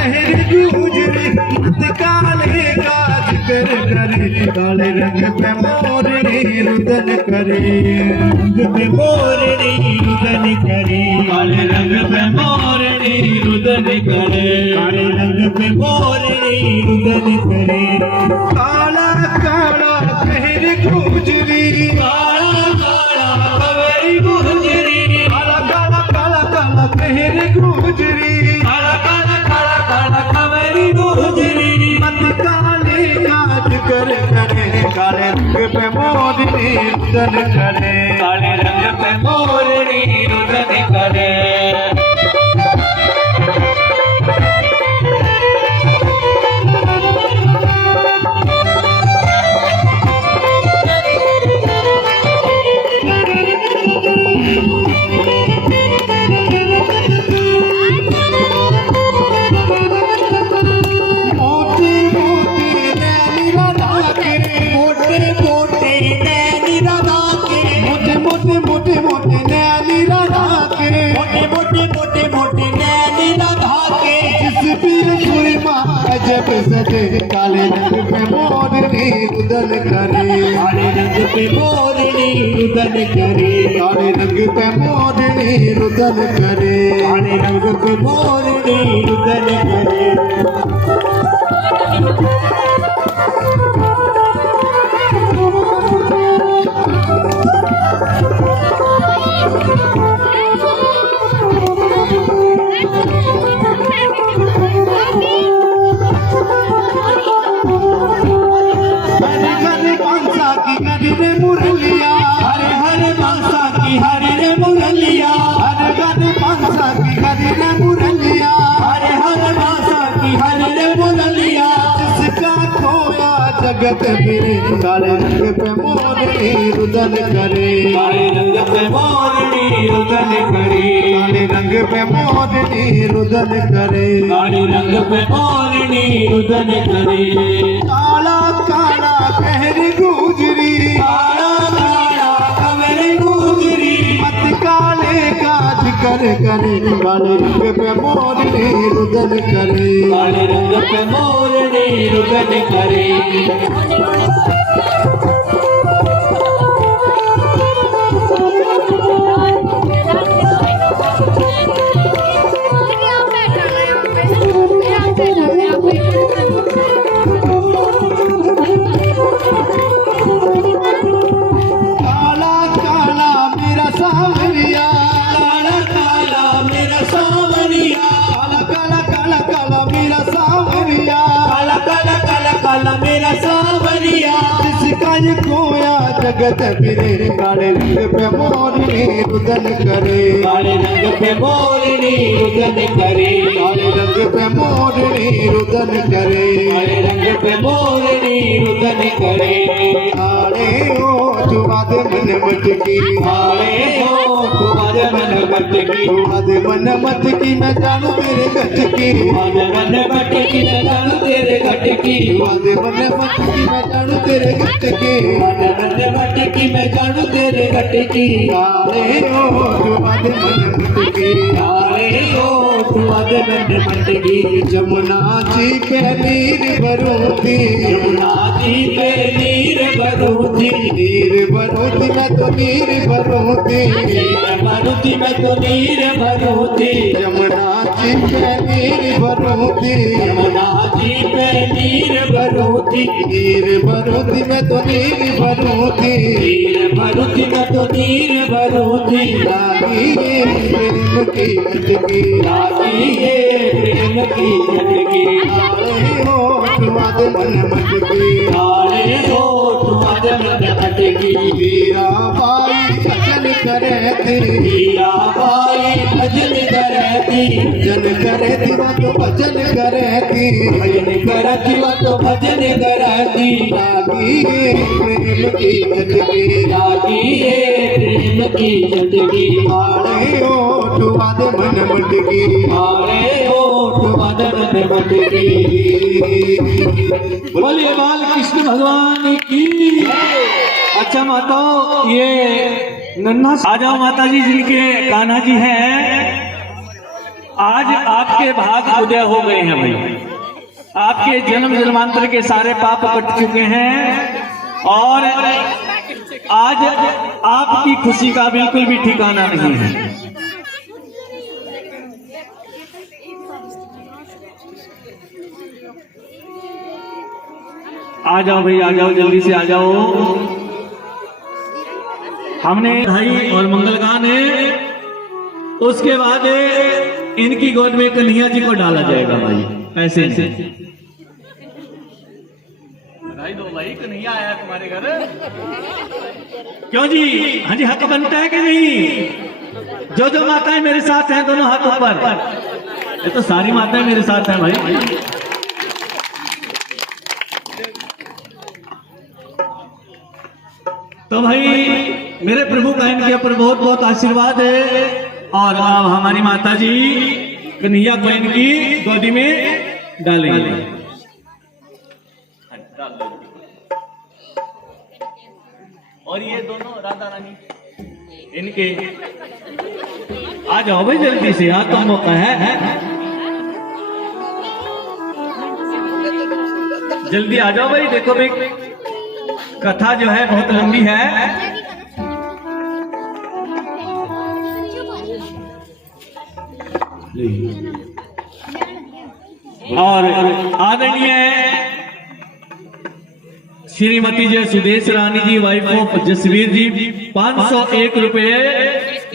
कहर गुजरी मत काले काज कर करे काले रंग पे मोरनी रुदन करे रंग पे मोरनी रुदन करे काले रंग पे मोरनी रुदन करे काले रंग पे मोरनी रुदन करे काला काला कहर गुजरी काला काला कहर गुजरी काला काला काला काला कहर गुजरी काला काला काला काला कहर गुजरी मत काले काज कर करे काले रंग पे मोरनी रुदन करे काले रंग पे मोरनी रुदन करे जब सजे काले रंग पे मोरनी रुदन करे काले रंग पे मोरनी रुदन करे काले रंग पे मोरनी रुदन करे काले रंग पे मोरनी रुदन करे हरे रे मुरलिया हरे हरे बांसा की हरे रे मुरलिया हरे हरे बांसा की हरे रे मुरलिया हरे हरे बांसा की हरे रे मुरलिया जिसका खोया जगत फिरे काले रंग पे मोरनी रुदन करे काले रंग पे मोरनी रुदन करे काले रंग पे मोरनी रुदन करे काले रंग पे मोरनी रुदन करे काला काला कहर गुजरी काला काला कहर गुजरी मत काले काज कर करे काले रंग पे मोरनी रुदन करे काले रंग पे मोरनी रुदन करे काला मेरा सावरिया जिसका ये खोया जगत फिरे काले रंग पे मोरनी रुदन करे काले रंग पे मोरनी रुदन करे काले रंग पे मोरनी रुदन करे काले रंग पे मोरनी रुदन करे काले ओ तुम्हारे मन मटकी काले ओ तुम्हारे मन मटकी तुम्हारे मन मटकी मैं जानू तेरे गटकी तुम्हारे मन मटकी मैं जानू तेरे गटकी तुम्हारे मन मटकी मैं जानू तेरे गटकी तुम्हारे मन मटकी मैं जानू तेरे गटकी काले ओ तुम्हारे मन मटकी काले ओ तुम्हारे मन मटकी जमुना जी पे नीर भरूती जमुना जी पे नीर भरूती नीर भरूती मैं तो नीर भरूती नीर भरूती मैं तो नीर भरूती जमुना जी पे नीर भरूती जमुना जी पे नीर भरूती नीर भरूती मैं तो नीर भरूती नीर भरूती मैं तो नीर भरूती लागी ये प्रेम की अटकी लागी ये प्रेम की अटकी काले हो तुम्हारे मन मटकी काले हो तुम्हारे मन मटकी मीरा बाई भजन करती मीरा बाई भजन करती भजन करती वो तो भजन करती भजन करती वो तो भजन करती लागी ये प्रेम की अटकी लागी ये प्रेम की अटकी काले हो तुम्हारे मन मटकी काले हो तुम्हारे मन मटकी बोलिए बाल कृष्ण भगवान की। अच्छा माताओं, ये नन्हा आ जाओ माता जी जिनके कान्हा जी हैं, आज आपके भाग उदय हो गए हैं भाई। आपके जन्म जन्मांतर के सारे पाप कट चुके हैं और आज आपकी खुशी का बिल्कुल भी ठिकाना नहीं है। आ जाओ भाई, आ जाओ, जल्दी से आ जाओ। हमने भाई और मंगलगान है, उसके बाद इनकी गोद में कन्हैया जी को डाला जाएगा भाई। ऐसे से बधाई दो भाई, कन्हैया आया तुम्हारे घर। क्यों जी? हाँ जी, हक बनता है कि नहीं? जो जो माताएं मेरे साथ हैं दोनों हाथों पर, ये तो सारी माताएं मेरे साथ हैं भाई। तो भाई मेरे प्रभु का इनके ऊपर बहुत बहुत आशीर्वाद है। और अब हमारी माता जी कन्हैया को इनकी गोदी में डालेंगे। और ये दोनों राधा रानी इनके आ जाओ भाई जल्दी से, यहाँ तो मौका है। जल्दी आ जाओ भाई। देखो भाई कथा जो है बहुत लंबी है। और आदरणीय श्रीमती जय सुदेश रानी जी, वाइफ ऑफ जसवीर जी, 501 रुपए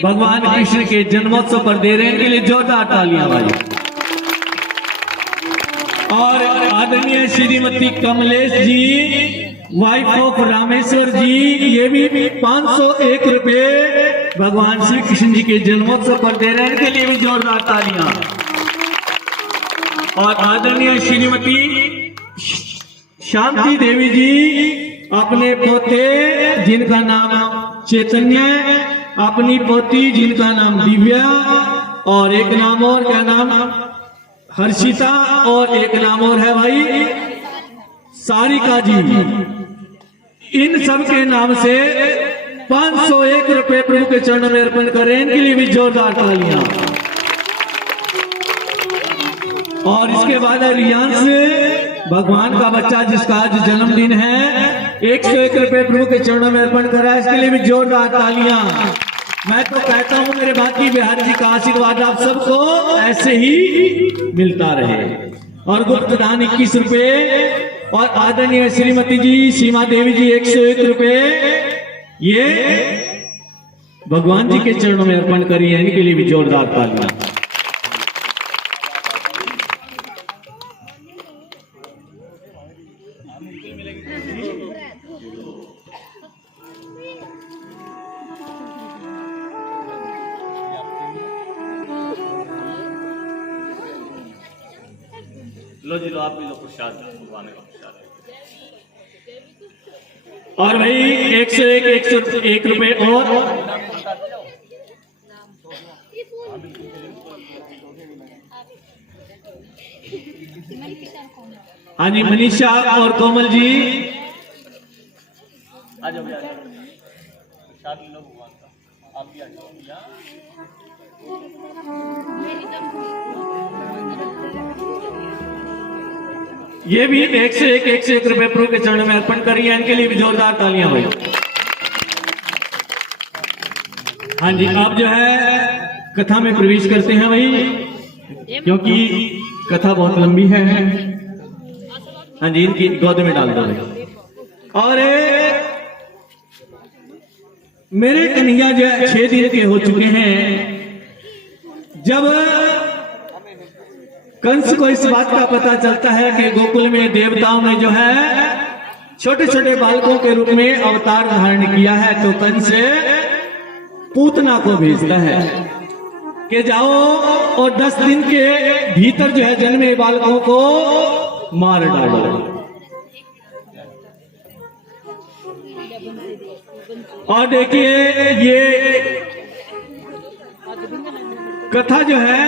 भगवान कृष्ण के जन्मोत्सव पर दे रहे हैं। इनके लिए जोरदार तालियां भाई। और आदरणीय श्रीमती कमलेश जी, वाइफ ऑफ रामेश्वर जी, ये भी 501 रुपए भगवान श्री कृष्ण जी के जन्मोत्सव पर दे रहे हैं। इनके लिए भी जोरदार तालियां। और आदरणीय श्रीमती शांति देवी जी, अपने पोते जिनका नाम चैतन्य, अपनी पोती जिनका नाम दिव्या, और एक नाम और, क्या नाम? हर्षिता, और एक नाम और है भाई सारिका जी। इन सब के नाम से 501 रुपए प्रभु के चरणों में अर्पण करें। इनके लिए भी जोरदार तालियां। और इसके बाद रियांश, भगवान का बच्चा जिसका आज जन्मदिन है, 101 रुपए प्रभु के चरणों में अर्पण करा है। इसके लिए भी जोरदार तालियां। मैं तो कहता हूं मेरे बाकी बिहारी जी का आशीर्वाद आप सबको ऐसे ही मिलता रहे। और गुप्त दान 21 रुपए, और आदरणीय श्रीमती जी सीमा देवी जी 101 रुपए, ये भगवान जी के चरणों में अर्पण करी है। इनके लिए भी जोरदार तालियां। लो जी, लो आप भी लो प्रसाद, भगवान का प्रसाद। और भाई 101 रुपए और हाँ जी, मनीषा और कोमल जी आ जाओ, प्रसाद लो भगवान का। आप भी आ जाओ। ये भी 101 रुपए प्रभु के चरणों में अर्पण करिए। इनके लिए भी जोरदार तालियां भाई। हाँ जी, आप जो है कथा में प्रवेश करते हैं भाई, क्योंकि कथा बहुत लंबी है। हाँ जी, इनकी गोद में डाल दो भाई। और मेरे कन्हैया जो 6 दिन के हो चुके हैं। जब कंस को इस बात का पता चलता है कि गोकुल में देवताओं ने जो है छोटे छोटे बालकों के रूप में अवतार धारण किया है, तो कंस पूतना को भेजता है कि जाओ और 10 दिन के भीतर जो है जन्मे बालकों को मार डालो। और देखिए ये कथा जो है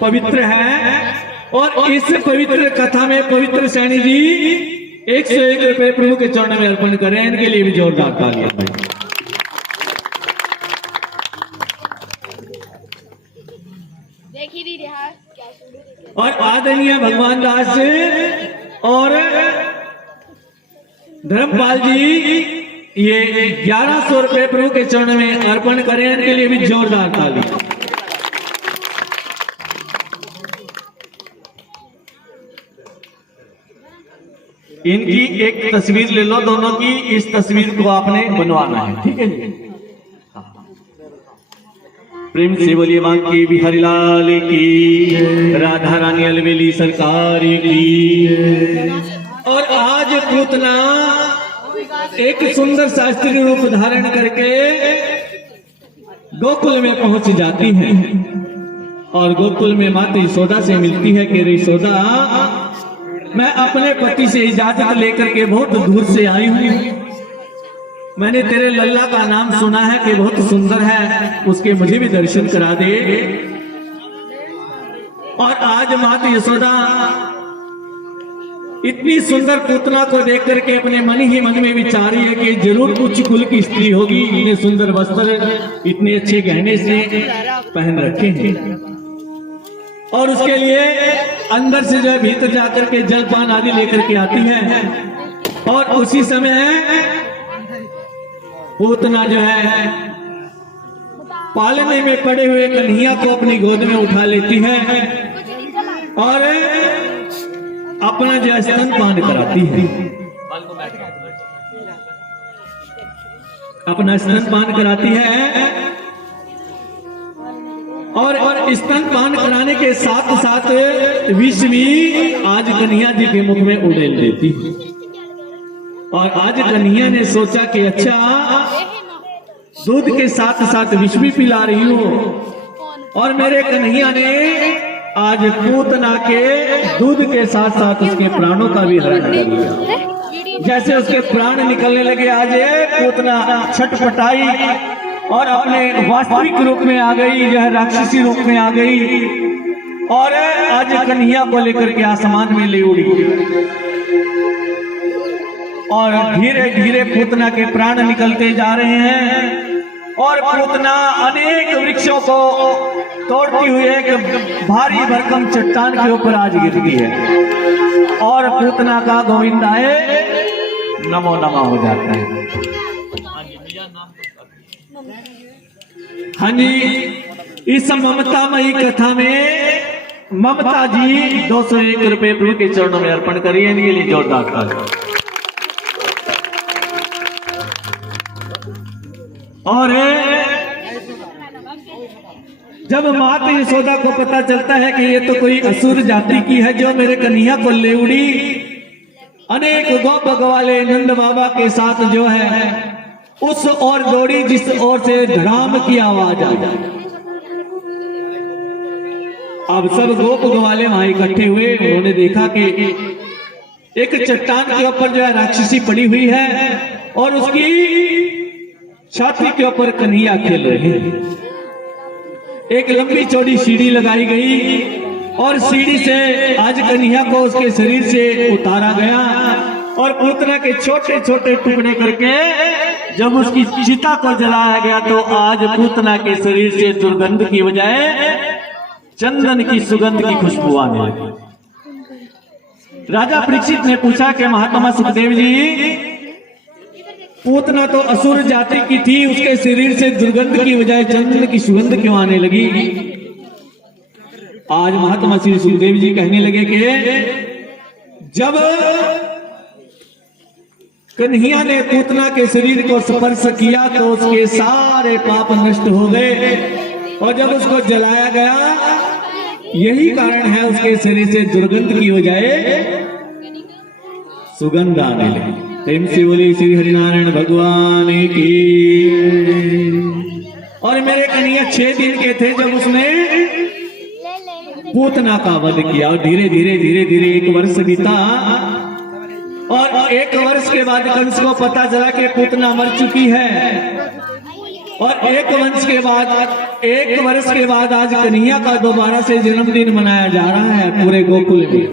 पवित्र है, और इस पवित्र कथा में पवित्र सैनी जी 101 रुपए प्रभु के चरणों में अर्पण करें। इनके लिए भी जोरदार तालियां भाई। देखी और आदरणीय भगवान दास और धर्मपाल जी ये 1100 रुपए प्रभु के चरण में अर्पण करें, इनके लिए भी जोरदार ताली। इनकी एक तस्वीर ले लो दोनों की, इस तस्वीर को आपने बनवाना है, ठीक है जी। प्रेम से बोलिए मां की बिहारी लाल की, राधा रानी अलवेली सरकार की। और आज पूतना एक सुंदर शास्त्रीय रूप धारण करके गोकुल में पहुंच जाती है और गोकुल में माता यशोदा से मिलती है कि यशोदा, मैं अपने पति से इजाजत लेकर के बहुत दूर से आई हूँ, मैंने तेरे लल्ला का नाम सुना है कि बहुत सुंदर है, उसके मुझे भी दर्शन करा दे। और आज माता यशोदा इतनी सुंदर पूतना को देख करके अपने मन ही मन में विचार रही है कि जरूर उच्च कुल की स्त्री होगी, इतने सुंदर वस्त्र इतने अच्छे गहने से पहन रखे हैं। और उसके लिए अंदर से जो है भीतर जाकर के जलपान आदि लेकर के आती है। और उसी समय पूतना जो है पालने में पड़े हुए कन्हैया को अपनी गोद में उठा लेती है और अपना जो है स्तनपान कराती है, अपना स्तनपान कराती है। और स्तनपान कराने के साथ साथ विष भी आज कन्हैया जी के मुख में उड़ेल देती है। और आज कन्हैया ने सोचा कि अच्छा, दूध के साथ साथ विष भी पिला रही हूँ, और मेरे कन्हैया ने आज पूतना के दूध के साथ साथ उसके प्राणों का भी हरण कर लिया। जैसे उसके प्राण निकलने लगे, आज पूतना छटपटाई और अपने वास्तविक रूप में आ गई, जो है राक्षसी रूप में आ गई, और आज कन्हैया को लेकर के आसमान में ले उड़ी। और धीरे धीरे पूतना के प्राण निकलते जा रहे हैं और पूतना अनेक वृक्षों को तोड़ती हुई एक भारी भरकम चट्टान के ऊपर आज गिरती है और पूतना का गोविंदाए नमो नमः हो जाता है। हाँ जी, इस ममतामयी कथा में ममता जी 201 रुपए प्रभु के चरणों में अर्पण करिए, इनके लिए जोरदार ताली। और जब माता यशोदा को पता चलता है कि ये तो कोई असुर जाति की है जो मेरे कन्हैया को ले उड़ी, अनेक गोप गवाले नंद बाबा के साथ जो है उस ओर दौड़ी जिस ओर से धड़ाम की आवाज आ जाए। अब सब गोप गवाले वहां इकट्ठे हुए, उन्होंने देखा कि एक चट्टान के ऊपर जो है राक्षसी पड़ी हुई है और उसकी छाती के ऊपर कन्हैया खेल रहे हैं। एक लंबी चौड़ी सीढ़ी लगाई गई और सीढ़ी से आज कन्हैया को उसके शरीर से उतारा गया और पूतना के छोटे छोटे टुकड़े करके जब उसकी चिता को जलाया गया तो आज पूतना के शरीर से दुर्गंध की बजाय चंदन की सुगंध की खुशबू आने लगी। राजा परीक्षित ने पूछा कि महात्मा सुखदेव जी, पूतना तो असुर जाति की थी, उसके शरीर से दुर्गंध की बजाय चंदन की सुगंध क्यों आने लगी? आज महात्मा श्री सुखदेव जी कहने लगे कि जब कन्हैया ने पूतना के शरीर को स्पर्श किया तो उसके सारे पाप नष्ट हो गए और जब उसको जलाया गया यही कारण है उसके शरीर से दुर्गंध की बजाय सुगंध आने लगी। प्रेम से बोली श्री हरिनारायण भगवान की। और मेरे कन्हैया 6 दिन के थे जब उसने पूतना का वध किया और धीरे धीरे धीरे धीरे 1 वर्ष बीता और 1 वर्ष के बाद कंस को पता चला कि पूतना मर चुकी है और 1 वर्ष के बाद आज कन्हैया का दोबारा से जन्मदिन मनाया जा रहा है पूरे गोकुल में।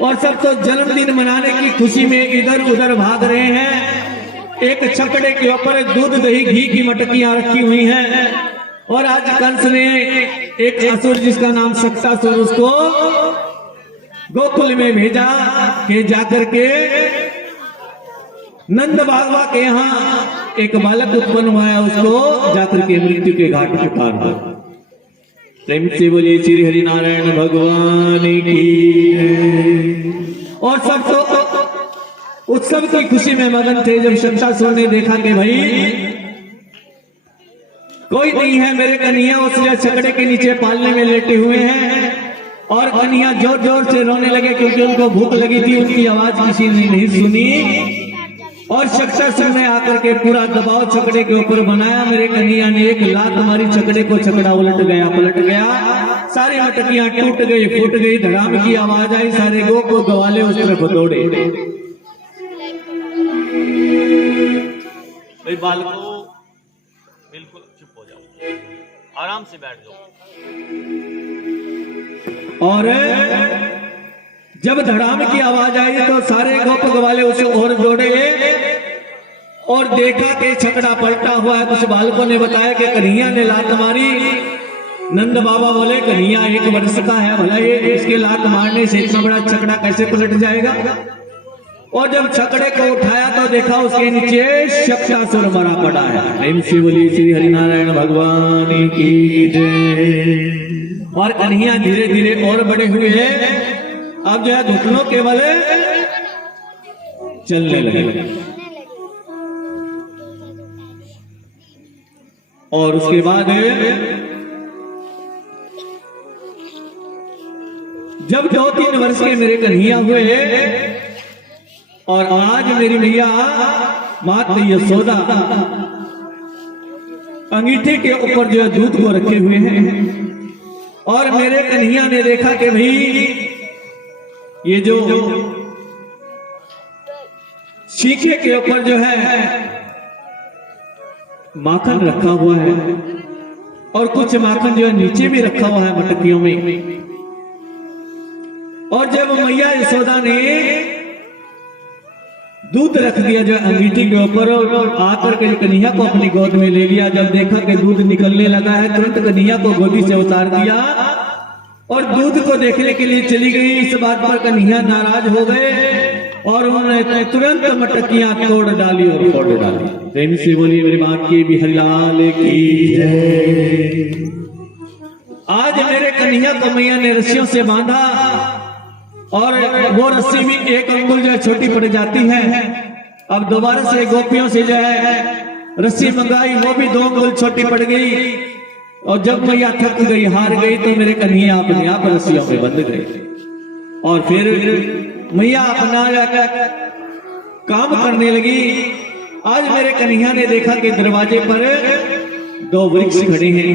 और सब तो जन्मदिन मनाने की खुशी में इधर उधर भाग रहे हैं। एक छकड़े के ऊपर दूध दही घी की मटकियां रखी हुई हैं और आज कंस ने एक असुर जिसका नाम शक्तासुर उसको गोकुल में भेजा कि जाकर के नंद बाबा के यहाँ एक बालक उत्पन्न हुआ है, उसको जाकर के मृत्यु के घाट उतार दो। प्रेम से बोलिए श्री हरि नारायण भगवान की। और सब तो उत्सव की खुशी में मगन थे जब शक्तासुर ने देखा कि भाई कोई नहीं है, मेरे कन्हैया उस छकड़े के नीचे पालने में लेटे हुए हैं। और कन्हैया जोर जोर से रोने लगे क्योंकि उनको भूख लगी थी, उनकी आवाज किसी ने नहीं सुनी। और शक्तासुर ने आकर के पूरा दबाव छकड़े के ऊपर बनाया। मेरे कन्हैया ने एक लात मारी, छकड़े को छकड़ा उलट गया, पलट गया, सारी मटकियां टूट गई, फूट गई, धड़ाम की आवाज आई, सारे गो को गवाले उस तरफ दौड़े। भाई बालको बिल्कुल चुप हो जाओ, आराम से बैठ जाओ। और जब धड़ाम की आवाज आई तो सारे गोप गवाले उसे और दौड़े और देखा कि छकड़ा पलटा हुआ है। कुछ बालकों ने बताया कि कन्हैया ने लात मारी। नंद बाबा बोले कन्हैया 1 वर्ष का है, भला ये इसके लात मारने से इतना बड़ा छकड़ा कैसे पलट जाएगा। और जब छकड़े को उठाया तो देखा उसके नीचे शक्तासुर मरा पड़ा है। प्रेम से बोलिए श्री हरिनारायण भगवान की जय। और कन्हैया धीरे धीरे और बड़े हुए हैं, अब जो है घुटनों के बल चलने लगे। और उसके बाद जब 2-3 वर्ष के मेरे कन्हैया हुए और आज मेरी मैया माता यशोदा अंगीठे के ऊपर जो है दूध को रखे हुए हैं। और मेरे कन्हैया ने देखा कि भाई ये जो शीखे के ऊपर जो है माखन रखा हुआ है और कुछ माखन जो है नीचे भी रखा हुआ है मटकियों में। और जब मैया यशोदा ने दूध रख दिया जो अंगीठी के ऊपर और आकर के कन्हैया को अपनी गोद में ले लिया, जब देखा कि दूध निकलने लगा है तुरंत कन्हैया को गोदी से उतार दिया और दूध को देखने के लिए चली गई। इस बात पर कन्हैया नाराज हो गए और उन्होंने तुरंत मटकियां तोड़ डाली और फोड़ डाली। प्रेम से बोली मेरी मां की बिहारीलाल की जय। आज मेरे कन्हैया को मैया ने रस्सियों से बांधा और वो रस्सी भी 1 अंगुल जो है छोटी पड़ जाती है। अब दोबारा से गोपियों से जो है रस्सी मंगाई, वो भी 2 अंगुल छोटी पड़ गई। और जब मैया थक गई, हार गई, तो मेरे कन्हैया अपने आप रस्सियों में बंध गए। और फिर मैया अपना काम करने लगी। आज मेरे कन्हैया ने देखा कि दरवाजे पर 2 वृक्ष खड़े हैं,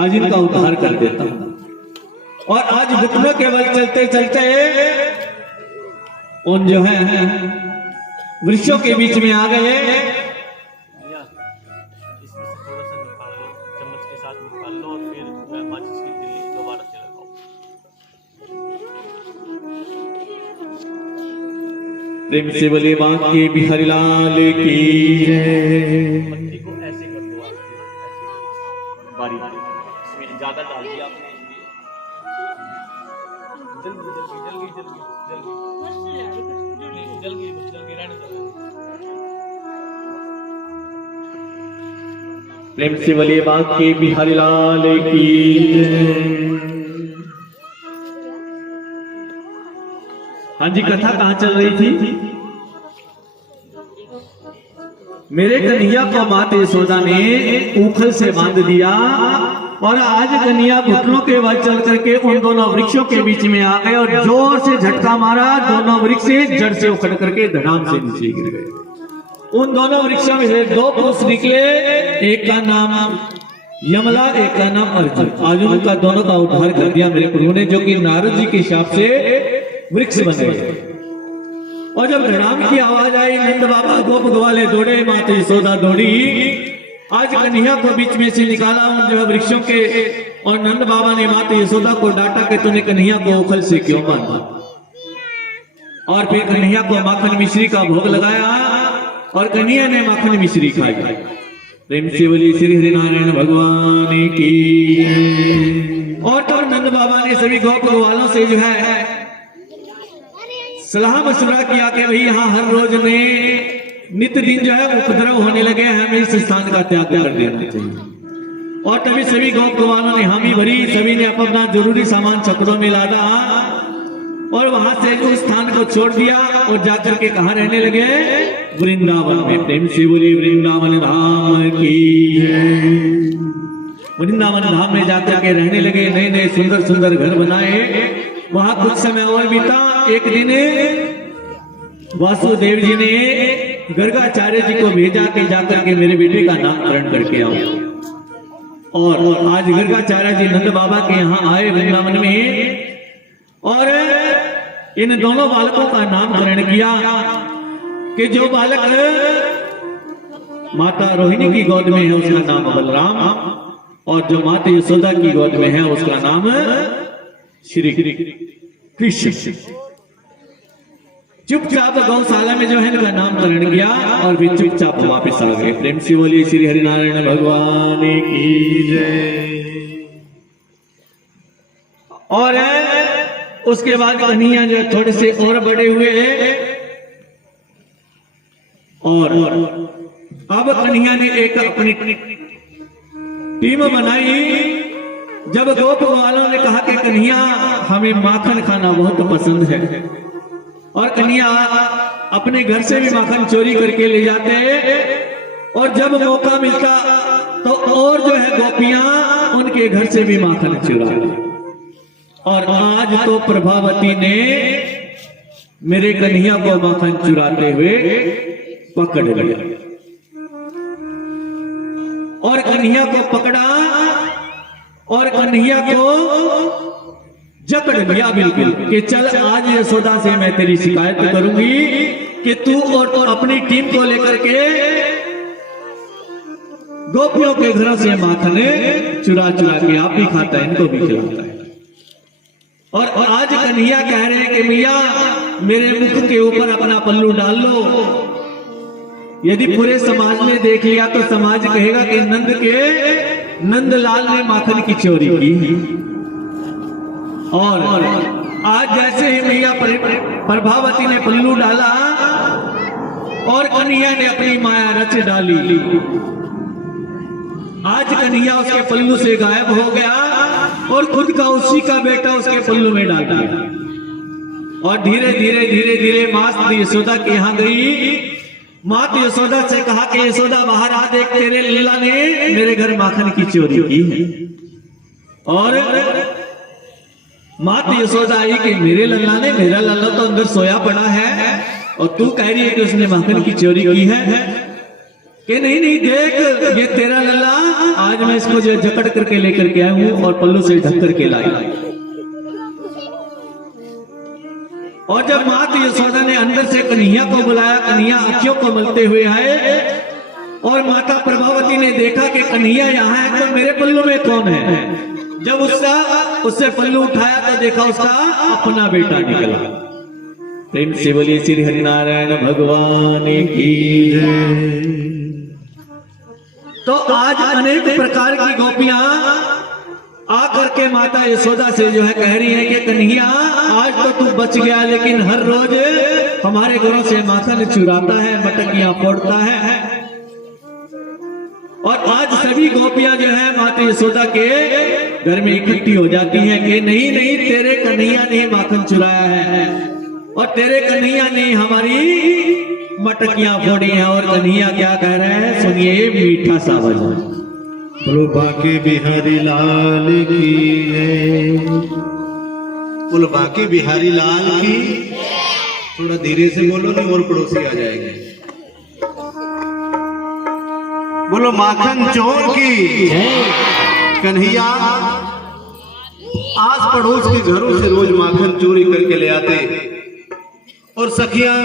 आज इनका उद्धार कर देता हूं। और आज घुटनों के बल चलते चलते उन जो है वृक्षों के बीच में आ गए। इसमें से थोड़ा सा निकाल लो, चम्मच के साथ निकाल लो और फिर मैं माचिस की तिल्ली दोबारा से लगाओ। प्रेम से बोले मां की बिहारीलाल की जय। पत्ती को ऐसे कर दो आप, ऐसे बारी बारी। इसमें ज्यादा डाल दिया आपने, जल्दी जल्दी जल्दी जल्दी जल्दी जल्दी जल्दी रहने दो। प्रेम से बोलिए मां की बिहारीलाल की जय। हाँ जी, कथा कहाँ चल रही थी? मेरे कन्हैया को माता यशोदा ने ऊखल से बांध दिया और आज कन्हैया घुटनों के बल चल करके उन दोनों वृक्षों के बीच में आ गए और जोर से झटका मारा। दोनों वृक्ष जड़ से उखड़ करके धड़ाम से नीचे गिर गए। उन दोनों वृक्षों में से 2 पुरुष निकले, एक का नाम यमला, एक का नाम अर्जुन। अर्जुन का दोनों का उद्धार कर दिया मेरे गुरु ने, जो कि नारद जी के शाप से वृक्ष बने। और जब धड़ाम की आवाज आई, नंद बाबा गोप गवाले दौड़े, माता यशोदा दौड़ी। आज कन्हैया को बीच में से निकाला उन जो वृक्षों के, और नंद बाबा ने माता यशोदा को डांटा कि तूने कन्हैया को उखल से क्यों बांधा। और फिर कन्हैया को माखन मिश्री का भोग लगाया और कन्हैया ने माखन मिश्री खाई। प्रेम से बोली श्री हरिनारायण भगवान की। और तब नंद बाबा ने सभी गौ वालों से जो है सलाह मशवरा किया कि भाई यहाँ हर रोज में नित्य दिन जो है उपद्रव होने लगे हैं, हमें इस स्थान का त्याग कर देना चाहिए। और तभी सभी गौ वालों ने हामी भरी, सभी ने अपना जरूरी सामान चक्रों में लादा और वहां से उस स्थान को छोड़ दिया और जाकर के कहा रहने लगे, वृंदावन में। प्रेम से बोली वृंदावन धाम की। वृंदावन धाम में जाकर के रहने लगे, नए नए सुंदर सुंदर घर बनाए। वहां कुछ समय और बीता। एक दिन वासुदेव जी ने गर्गाचार्य जी को भेजा कि जाकर के मेरे बेटे का नामकरण करके आओ। और आज गर्गाचार्य जी नंद बाबा के यहाँ आए वृंदावन में और इन दोनों बालकों का नामकरण किया कि जो बालक माता रोहिणी की गोद में है उसका नाम बलराम और जो माता यशोदा की गोद में है उसका नाम श्री कृष्ण। चुपचाप गौशाला में जो है इनका नामकरण किया और फिर चुपचाप वापस आ गए। प्रेम से बोलिए श्री हरिनारायण भगवान की जय। और उसके बाद कन्हैया जो थोड़े से और बड़े हुए और अब कन्हैया ने एक अपनी टीम बनाई। जब गोप वालों ने कहा कि कन्हैया हमें माखन खाना बहुत पसंद है और कन्हैया अपने घर से भी माखन चोरी करके ले जाते और जब मौका मिलता तो और जो है गोपियां उनके घर से भी माखन चुराती। और आज तो प्रभावती ने मेरे कन्हैया को माखन चुराते हुए पकड़ लिया और कन्हैया को पकड़ा और कन्हैया को जकड़ लिया बिल्कुल कि चल आज यशोदा से मैं तेरी शिकायत करूंगी कि तू और अपनी टीम को लेकर के गोपियों के घरों से माखन चुरा चुरा के आप भी खाता है, इनको भी खिलाता है। और आज कन्हैया कह रहे हैं कि भैया मेरे मुख के ऊपर अपना पल्लू डाल लो। यदि पूरे समाज ने देख लिया तो समाज कहेगा कि नंदलाल ने माखन की चोरी की। और आज जैसे ही मैया प्रभावती ने पल्लू डाला और कन्हैया ने अपनी माया रच डाली, आज कन्हैया उसके पल्लू से गायब हो गया और खुद का उसी का बेटा उसके पल्लू में डाल दिया। और धीरे धीरे धीरे धीरे माता यशोदा के यहाँ गई। माता यशोदा से कहा कि यशोदा बाहर आ देख, तेरे लल्ला ने मेरे घर माखन की चोरी की है। और माता यशोदा आई कि मेरे लल्ला ने, मेरा लल्ला तो अंदर सोया पड़ा है और तू कह रही है कि उसने माखन की चोरी की है। कि नहीं नहीं देख ये तेरा लल्ला, आज मैं इसको जो जकड़ करके लेकर के आया हूं और पल्लू से ढक करके लाई। और जब माता यशोदा ने अंदर से कन्हैया को बुलाया, कन्हैया आंखों को मलते हुए आए और माता प्रभावती ने देखा कि कन्हैया यहाँ है तो मेरे पल्लू में कौन है। जब उससे पल्लू उठाया तो देखा उसका अपना बेटा निकला। प्रेम से बोलिए श्री हरिनारायण भगवान की जय। तो आज अनेक प्रकार की गोपियां आकर के माता यशोदा से जो है कह रही है कि कन्हैया आज तो तू बच गया, लेकिन हर रोज हमारे घरों से माखन चुराता है, मटकियां फोड़ता है। और आज सभी गोपियां जो है माता यशोदा के घर में इकट्ठी हो जाती हैं कि नहीं नहीं तेरे कन्हैया ने माखन चुराया है और तेरे कन्हैया ने हमारी मटकियां फोड़ी हैं। और कन्हैया क्या कह रहे हैं सुनिए, मीठा सा भजन। बोलो बांके बिहारी लाल की जय। बोलो बांके बिहारी लाल की। थोड़ा धीरे से बोलो नहीं और पड़ोसी आ जाएंगे। बोलो माखन चोर की कन्हैया आस पड़ोस के घरों से रोज माखन चोरी करके ले आते और सखियां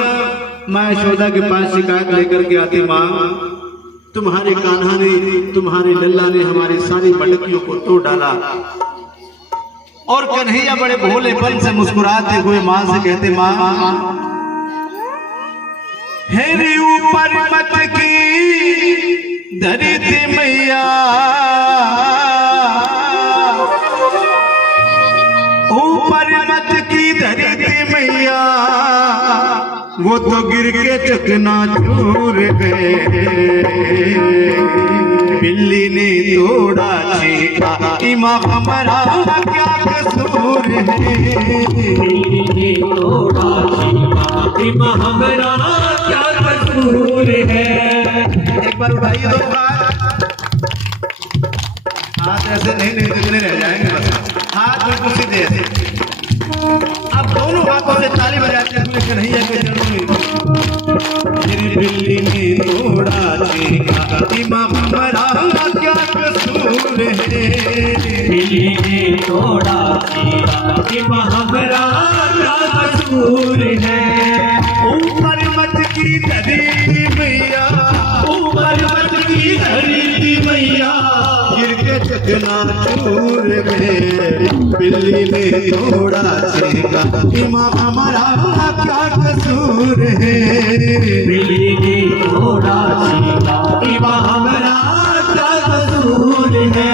मां यशोदा के पास शिकायत लेकर के आती, मां तुम्हारे कान्हा ने, तुम्हारे लल्ला ने हमारी सारी मटकियों को तोड़ डाला। और कन्हैया बड़े भोलेपन से मुस्कुराते हुए मां से कहते, मां हेरी ऊपर मटकी धरती मैया ऊपर मत की धरती मैया, वो तो गिर के चकनाचूर गए। बिल्ली ने तोड़ा छेका इमाम हमारा क्या कसूर है। बिल्ली ने तोड़ा छेका इमाम हमारा क्या कसूर है। एक बार उठाइए दो हाथ, हाथ ऐसे नहीं दुगने रह जाएंगे बस, हाथ बिल्कुल सीधे ऐसे। अब दोनों हाथों से ताली बजाते हैं कन्हैया के चरणों में। मेरी बिल्ली ने तोड़ा छेका इमाम हमारा क्या कसूर है। बिल्ली ने तोड़ा छेका इमाम हमारा क्या कसूर है। ऊपर मत की धरती मैया, ऊपर मत की धरती मैया, गिर के चकनाचूर गए। बिल्ली ने तोड़ा छेका इमाम हमारा क्या कसूर है। बिल्ली ने तोड़ा छेका इमाम हमारा क्या कसूर है।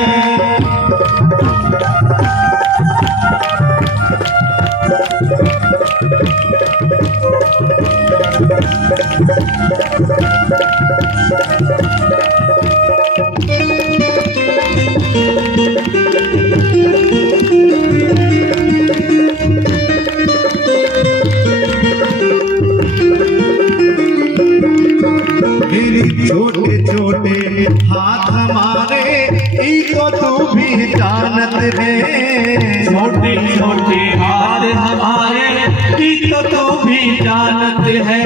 छोटे छोटे हाथ हमारे तो तू भी जानत है। छोटे छोटे हाथ हमारे तो तू भी जानत है।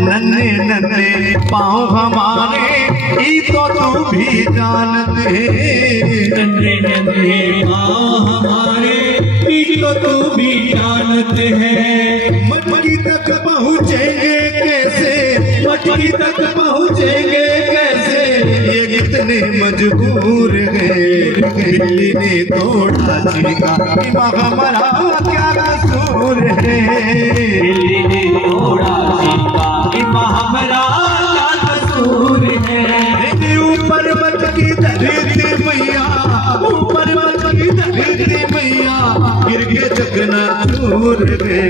नन्हे नन्हे पाँव हमारे तो तू भी जानत है। नन्हे नन्हे पाँव हमारे तो तू भी जानत है। मटकी तक पहुँचेंगे कैसे, मटकी तक पहुँचेंगे कैसे, ये कितने मजबूर गए। बिल्ली ने तोड़ा छेका इमाम हमारा क्या कसूर है। बिल्ली ने तोड़ा छेका इमाम हमारा क्या कसूर है। ऊपर मत की धरती मैया, ऊपर मत की धरती मैया, गिर के चकनाचूर गए।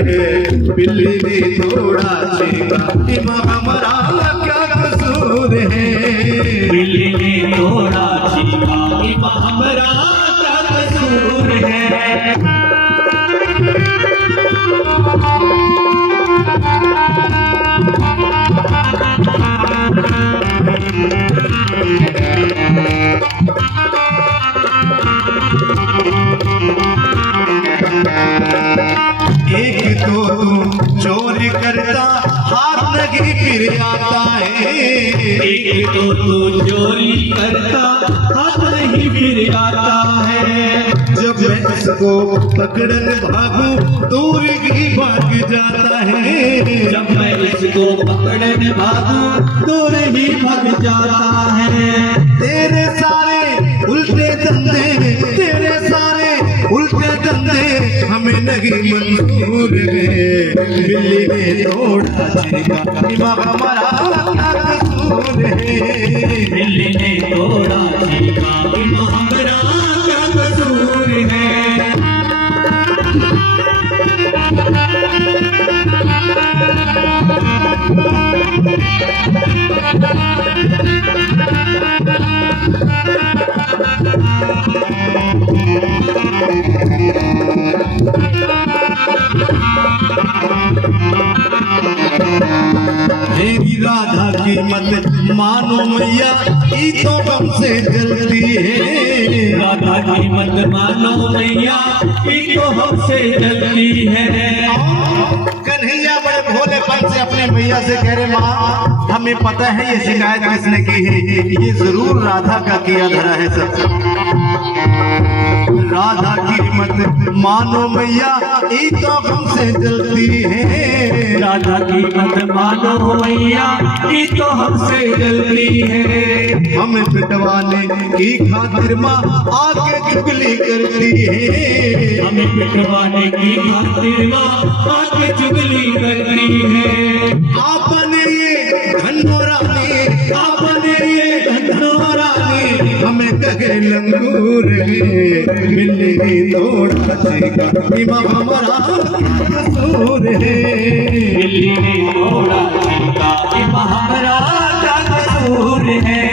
बिल्ली ने तोड़ा छेका इमाम हमारा क्या कसूर है। बिल्ली ने तोड़ा छेका इमाम हमारा क्या कसूर है। एक तो तू चोरी करता हाथ लगी फिर आता है। एक तो तू चोरी करता हाथ नहीं फिर आता है। जब मैं इसको पकड़न भागूं दूर ही भाग जाता है। जब मैं इसको पकड़ने भागूं दूर ही भाग जाता है। तेरे सारे उल्टे धंधे, तेरे सारे उल्टे धंधे हमें नहीं मंजूर है। बिल्ली ने तोड़ा छेका इमाम हमारा क्या कसूर है। बिल्ली ने तोड़ा छेका इमाम हमारा क्या कसूर है। मेरी राधा की मत मानो मैया, ई तो हमसे जलती है। राधा की मत मानो मैया, ई तो हमसे जलती है। कन्हैया बड़े भोलेपन से अपने मैया से कह रहे माँ हमें पता है ये शिकायत किसने की है, ये जरूर राधा का किया धरा है सब। राधा की मत मानो मैया, ई तो हमसे जलती है। राधा की मत मानो मैया, ई तो हमसे जलती है। हमें पिटवाने की खातिर माँ आके चुगली करती है। हमें पिटवाने की खातिर माँ आके चुगली करती है। आपने ये धनो रानी, आपने ये धनो में कहे लंगूर है, बिल्ली ने तोड़ा चेका इमाम हमारा कसूर है। बिल्ली ने तोड़ा चेका इमाम हमारा कसूर है।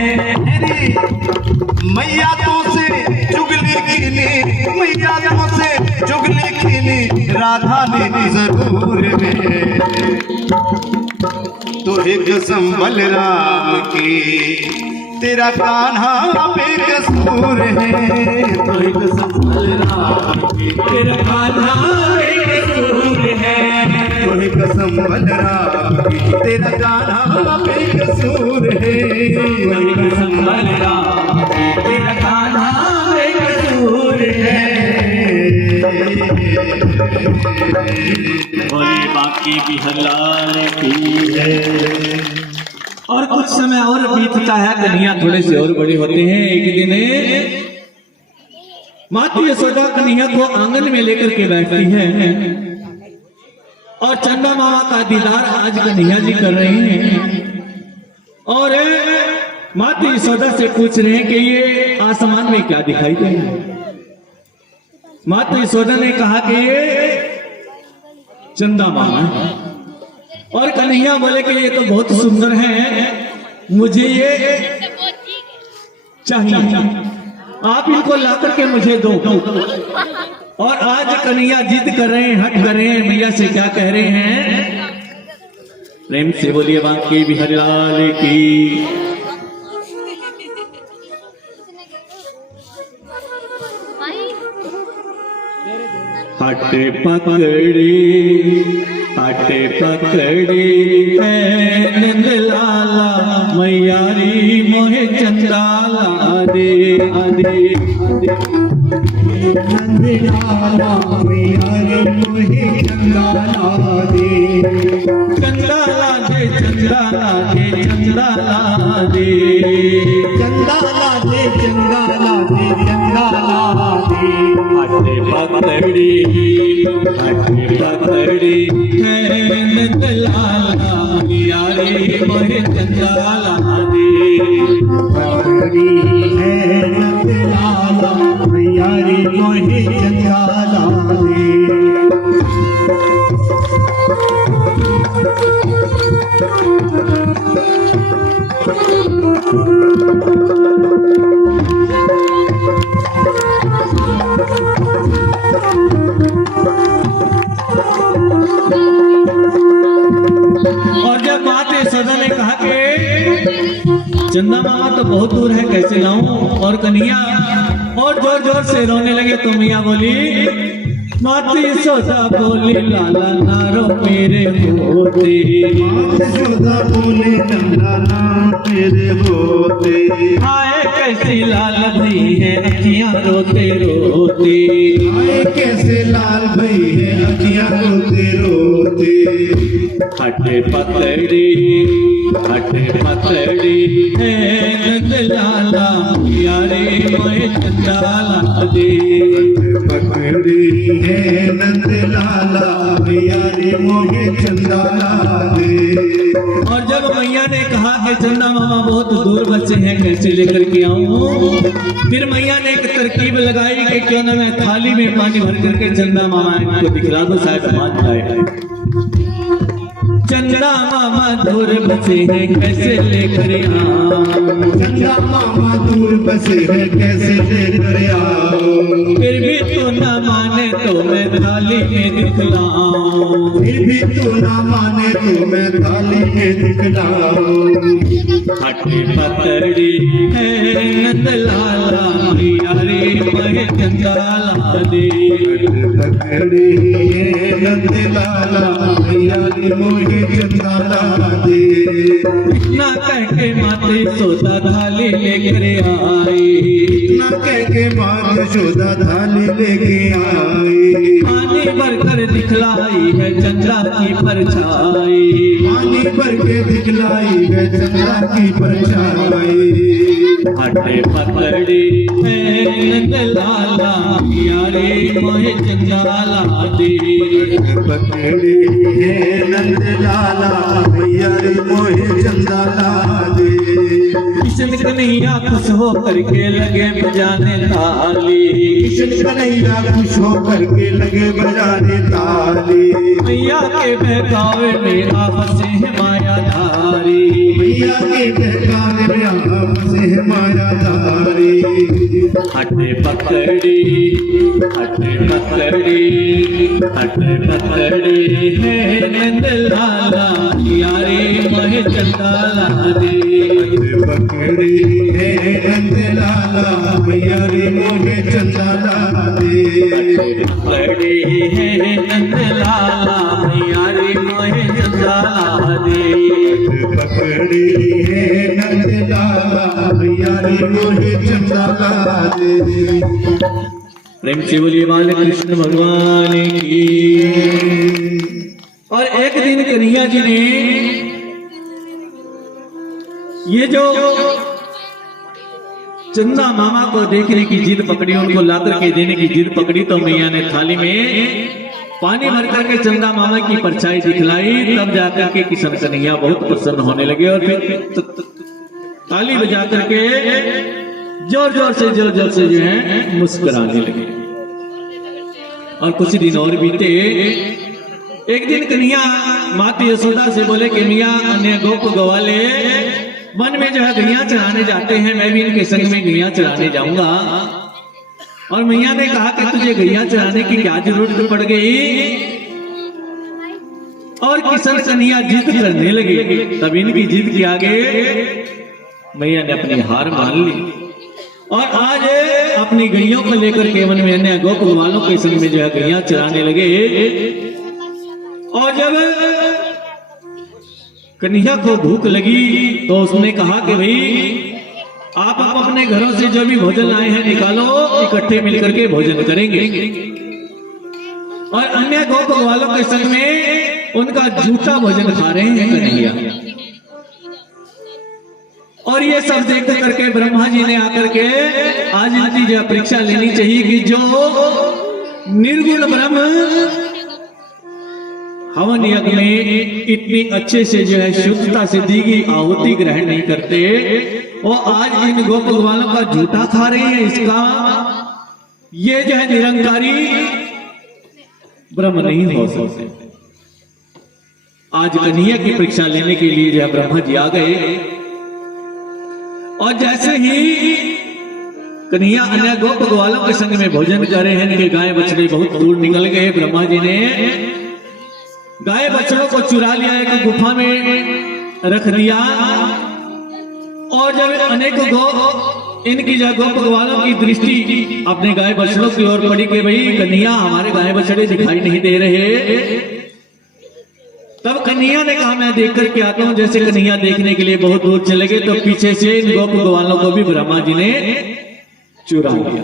मैया तुमसे चुगली खेली, मैया तुमसे चुगली खेली, राधा ने जरूर है। तो एक कसम बलराम की, तेरा कान्हा बेकसूर है। तो एक कसम बलराम की, तेरा कान्हा बेकसूर है। तो एक कसम बलराम की, तेरा कान्हा बेकसूर है। तो एक कसम बलराम की, तेरा कान्हा बेकसूर है। बोले बाकी भी हलाल की है। और कुछ समय और बीतता है, कन्हैया थोड़े से और बड़े होते हैं। एक दिन माता यशोदा कन्हैया को आंगन में लेकर के बैठती है और चंदा मामा का दीदार आज कन्हैया जी कर रहे हैं। और माता यशोदा से पूछ रहे हैं कि ये आसमान में क्या दिखाई दे रहा है। माता यशोदा ने कहा कि ये चंदा मामा है। और कन्हैया बोले कि ये तो बहुत सुंदर है, मुझे ये चाहिए, आप इनको ला करके मुझे दो। और आज कन्हैया जिद कर रहे हैं, हट कर रहे हैं, मैया से क्या कह रहे हैं? प्रेम से बोलिए बांके बिहारी लाल की। हटे पकड़ी नंद लाला मैयारी मोहे चंदाला दे आदे नंद लाला मैयारी मोहे चंदाला दे। चंदाला दे चंदाला दे चंदाला दे चंदाला दे चंदाला दे चंदाला दे। हटे पकड़ी नंद लाला मैयारी मोहे चंदाला दे। पकड़ी है नंद लाला मैयारी मोहे चंदाला दे। और जब माता यशोदा ने कहा कि चंदा मामा तो बहुत दूर है, कैसे लाऊं? और कन्हैया और जोर जोर से रोने लगे तो मैया बोली, माता यशोदा बोली लाला नारो मेरे होते। यशोदा बोले नंदा नाम तेरे होते। आए कैसी लाल दी है अखियां रोते रोते। आए कैसे लाल भई है अखियां रोते रोते। हटे पकड़ी है नंद लाला यारे मोहे चंदाला दे। पकड़ी है नंद लाला यारी मोहे चंदाला दे। और जब मैया ने कहा कि चंदा मामा बहुत दूर बच्चे हैं, कैसे लेकर के आऊं? फिर मैया ने एक तरकीब लगाई कि क्यों ना मैं थाली में पानी भर करके चंदा मामा को दिखला दो, शायद मान जाए। चंदा मामा दूर बसे हैं, कैसे लेकर आऊं? चंदा मामा दूर बसे है कैसे लेकर आओ। फिर भी तू न माने तो मैं थाली में दिखलाऊं। फिर भी तू ना माने तो मैं थाली में दिखलाऊं। हटे पकड़ी है नंद लाला यारे मोहे चंदाला दे। पकड़ी है नंद लाला यारी मोहे चंदाला दे। इतना कह के माता यशोदा थाली लेकर आई। ना कह के माँ यशोदा थाली लेके आई। पानी भरकर दिखलाई है चंद्रा की परछाई। पानी भर के दिखलाई है चंद्रा की परछाई। हटे पकड़ी है नंद लाला यारे मोहे चंदाला दे। पकड़ी है नंद लाला यारी मोहे चंदाला दे। किशन कन्हैया खुश हो करके लगे बजाने ताली। किशन कन्हैया खुश हो करके लगे बजाने ताली। मैया के बहकावे में आपस है मायाधारी। मैया के बहकावे में आपस है मायाधारी। हटे पकड़ी हटे पकड़ी हटे पकड़ी है नंद लाला यारे महे चंदाला दे। पकड़ी है नंद लाला मैया रे मोहे चंदाला दे। पकड़ी है नंद लाला यारे महे चंदाला दे। पकड़ी है नंद लाला मैया रे मोहे चंदाला दे। प्रेम से बोलिए बाल कृष्ण भगवान की। और एक दिन कन्हैया जी ने ये जो चंदा मामा को देखने की जिद पकड़ी, उनको लाकर के देने की जिद पकड़ी, तो मैया ने थाली में पानी भर करके चंदा मामा की परछाई दिखलाई। तब जाकर के किशन कन्हैया बहुत प्रसन्न होने लगे और फिर ताली बजा करके जोर जोर से जो है मुस्कुराने लगे। और कुछ दिन और बीते। एक दिन कन्हैया माता यशोदा से बोले कि मियाँ अन्य गोप गवाले वन में जो है गैया चराने जाते हैं, मैं भी इनके संग में गैया चराने जाऊंगा। और मैया ने कहा कि तुझे गैया चराने की क्या जरूरत पड़ गई। और किशन कन्हैया जिद करने लगे। तब इनकी जिद के आगे मैया ने अपनी हार मान ली और आज अपनी गैयों को लेकर के वन में अन्य गोप वालों के संग में जो है गैया चराने लगे। और जब कन्हैया को भूख लगी तो उसने कहा कि भाई आप अपने घरों से जो भी भोजन लाए हैं निकालो, इकट्ठे मिलकर के भोजन करेंगे। और अन्य गोप वालों के संग में उनका झूठा भोजन खा रहे हैं कन्हैया। और ये सब देख करके ब्रह्मा जी ने आकर के आज इनकी जो परीक्षा लेनी चाहिए कि जो निर्गुण ब्रह्म हवन यज्ञ में इतनी अच्छे से जो है शुद्धता से दी गई आहुति ग्रहण नहीं करते, वो आज इन गोप वालों का झूठा खा रहे हैं। इसका ये जो है निरंकारी ब्रह्म नहीं हो सकते। आज कन्हैया की परीक्षा लेने के लिए जो है ब्रह्मा जी आ गए। और जैसे ही कन्हैया अन्य गोप ग्वालों के संग में भोजन कर रहे हैं, इनके गाय बछड़े बहुत दूर निकल गए। ब्रह्मा जी ने गाय बछड़ों को चुरा लिया, एक गुफा में रख दिया। और जब अनेकों इनकी जो गोप ग्वालों की दृष्टि अपने गाय बछड़ों की ओर पड़ी कि भाई कन्हैया हमारे गाय बछड़े दिखाई नहीं दे रहे। तब कन्हैया ने कहा मैं देख करके आता हूं। जैसे कन्हैया देखने के लिए बहुत दूर चले गए तो पीछे से इन गोप ग्वालों को भी ब्रह्मा जी ने चुरा लिया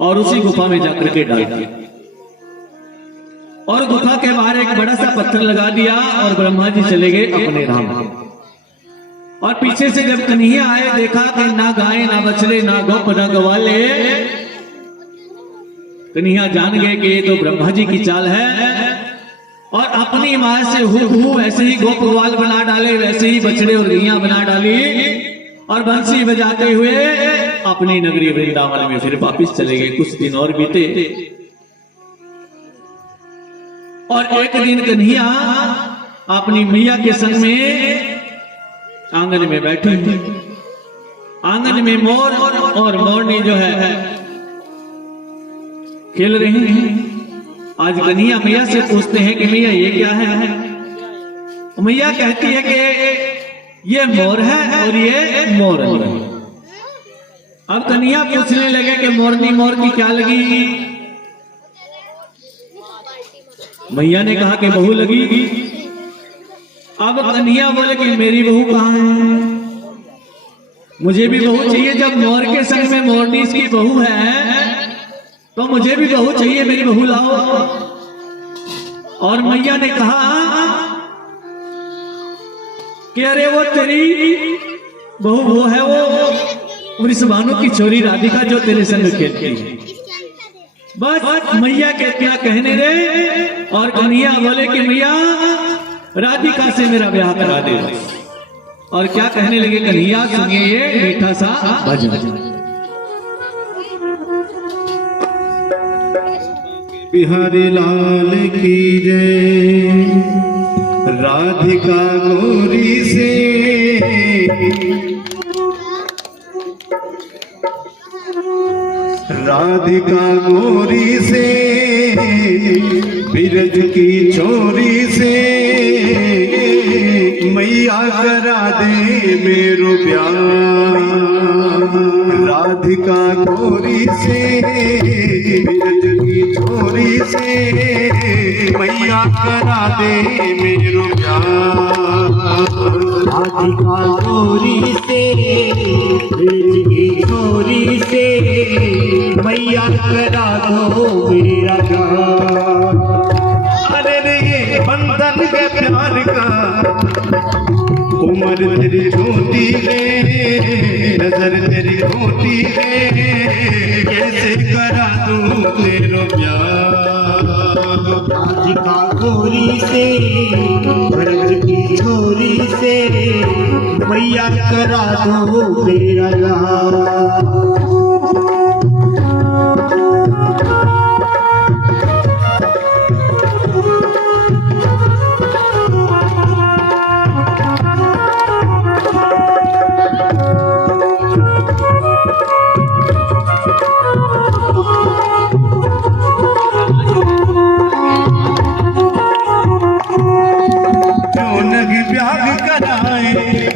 और उसी गुफा में जाकर के डाल दिया। और गुफा के बाहर एक बड़ा सा पत्थर लगा दिया और ब्रह्मा जी चले गए अपने धाम। और पीछे से जब कन्हैया आए देखा कि ना गाय ना बछड़े ना गोप ना गवाले। कन्हैया जान गए कि ये तो ब्रह्मा जी की चाल है। और अपनी मां से हूबहू वैसे ही गोप ग्वाल बना डाले, वैसे ही बछड़े और गैया बना डाली। और बंसी बजाते हुए अपनी नगरी वृंदावन में फिर वापिस चले गए। कुछ दिन और बीते। और एक दिन कन्हैया अपनी मैया के संग में आंगन में बैठे। आंगन में मोर और मोरनी जो है खेल रही हैं। आज कन्हैया मैया से पूछते हैं कि मैया ये क्या है। मैया कहती है कि ये मोर है और ये मोरनी है। अब कन्हैया पूछने लगे कि मोरनी मोर की क्या लगी। मैया ने कहा कि बहू लगी। अब कन्हैया बोले कि मेरी बहू कहाँ है, मुझे भी बहू चाहिए। जब मोर के संग में मोरनी इसकी बहू है तो मुझे भी बहू चाहिए, मेरी बहू लाओ। और मैया ने कहा कि अरे वो तेरी बहू वो है, वो वृषभानु की छोरी राधिका जो तेरे संग खेलती है। बस मैया के क्या कहने दे। और कन्हैया बोले कि मैया राधिका से मेरा ब्याह करा दे। और क्या कहने लगे कन्हैया, सुनिए ये मीठा सा भजन। बिहारी लाल की जय, राधिका गौरी से राधिका गौरी से, बिरज की छोरी से, मैया करा दे मेरो प्यार। राधिका गौरी से, बिरज की छोरी से, मैया करा दे मेरो प्यार। राधिका गौरी से, बिरज की छोरी से, मैया करा दो मेरा प्यार। अरे रे ये बंधन के प्यार का, उम्र तेरी छोटी है, नजर तेरी छोटी है, कैसे करा दूं तेरो प्यार। राधिका गौरी से, ब्रज की छोरी से, मैया करा दो मेरा प्यार।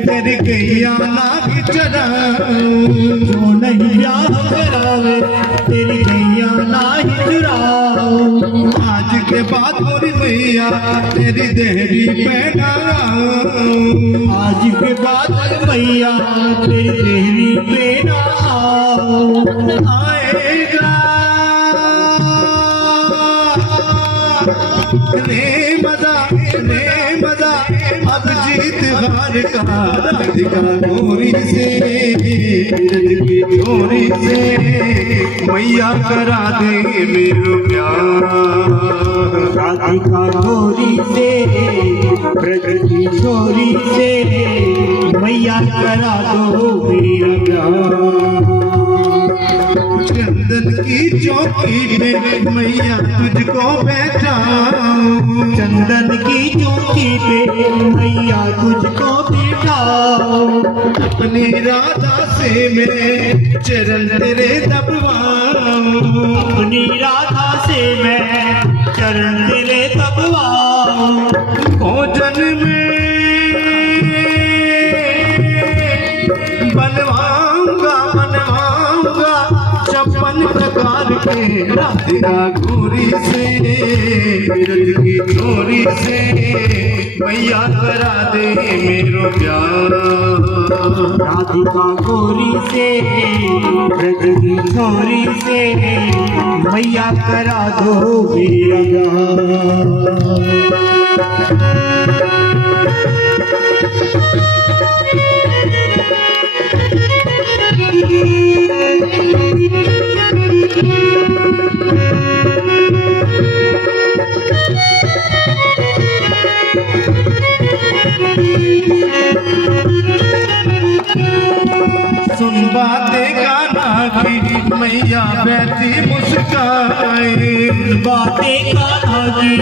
तेरी गैया नाग चराए, जो नहीं ब्याह करावे तेरी गैया नाही चुराओ। आज के बाद मोरी मैया तेरी देहरी पैना, आज के बाद मैया तेरी देहरी पे ना आओ। आएगा रे मजा, रे मजा, अब जीत हार का। राधिका गौरी से, बिरज की छोरी से, मैया करा दे मेरो प्यार। राधिका गौरी से, ब्रज की छोरी से, मैया करा दो मेरा प्यार। चंदन की चौकी पे मैया तुझको बैठाऊं, चंदन की चौकी पे मैया तुझको बिठाओ। अपनी राधा से मैं चरण तेरे दबवाऊं, अपनी राधा से मैं चरण तेरे दबवाऊं। भोजन में बनवाऊंगा, बनवाऊंगा 56 प्रकार के। राधिका गौरी से, बिरज की छोरी से, मैया करा दे मेरो प्यार। राधिका गौरी से, ब्रज की छोरी से, मैया करा दो मेरा प्यार। सुन बातें गाना की मैया बैठी मुस्काए, बातें कान्हा की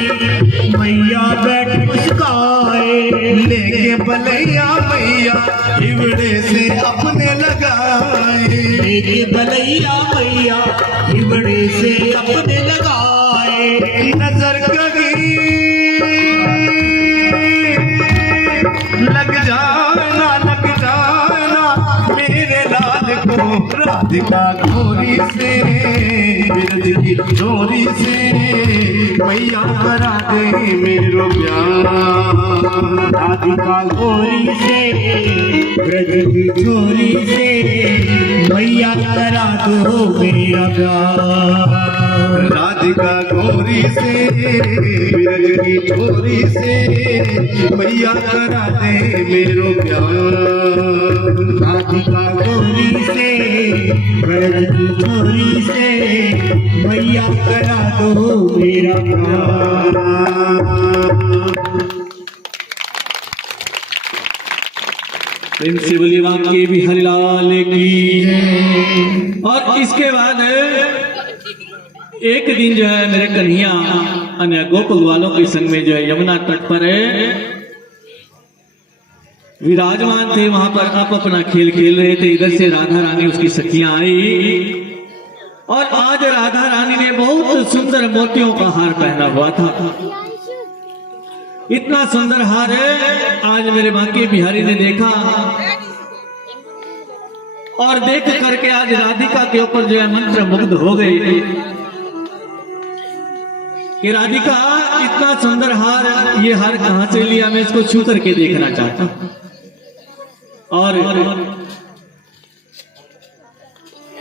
मैया बैठ मुस्काए। लेके बलैया मैया हिवड़े से अपने लगाए, लेके बलैया मैया हिवड़े से अपने लगाए। नजर कभी लग जाना, लग जाना मेरे लाल को। राधिका गौरी से, बिरज की छोरी से, मैया करा दे मेरो प्यार। राधिका गौरी से, ब्रज की छोरी से, मैया करा दो मेरा प्यार। राधिका गौरी से, बिरज की छोरी से, मैया करा दे मेरो प्यार। राधिका गौरी से, ब्रज की छोरी से, मैया करा दो मेरा प्यार। बोलिए बांके बिहारी लाल की। और इसके बाद एक दिन जो है मेरे कन्हैया अन्य गोकुल वालों के संग में जो है यमुना तट पर विराजमान थे। वहां पर आप अपना खेल खेल रहे थे। इधर से राधा रानी उसकी सखियां आई और आज राधा रानी ने बहुत सुंदर मोतियों का हार पहना हुआ था। इतना सुंदर हार है आज मेरे बांके बिहारी ने देखा और देख करके आज राधिका के ऊपर जो है मंत्र मुग्ध हो गई कि राधिका इतना सुंदर हार, ये हार कहां से लिया, मैं इसको छू करके देखना चाहता हूं। और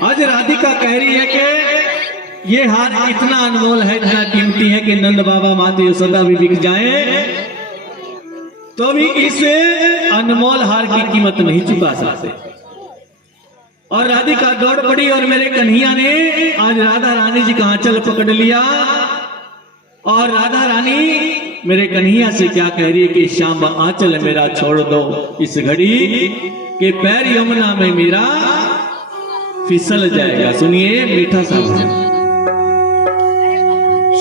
आज राधिका कह रही है कि ये हार इतना अनमोल है, इतना कीमती है कि नंद बाबा माता यशोदा भी बिक जाए तो भी इस अनमोल हार की कीमत नहीं चुका सकते। और राधिका दौड़ पड़ी और मेरे कन्हैया ने आज राधा रानी जी का आंचल पकड़ लिया। और राधा रानी मेरे कन्हैया से क्या कह रही है कि श्याम आंचल मेरा छोड़ दो इस घड़ी के पैर यमुना में मेरा फिसल जाएगा। सुनिए मीठा सा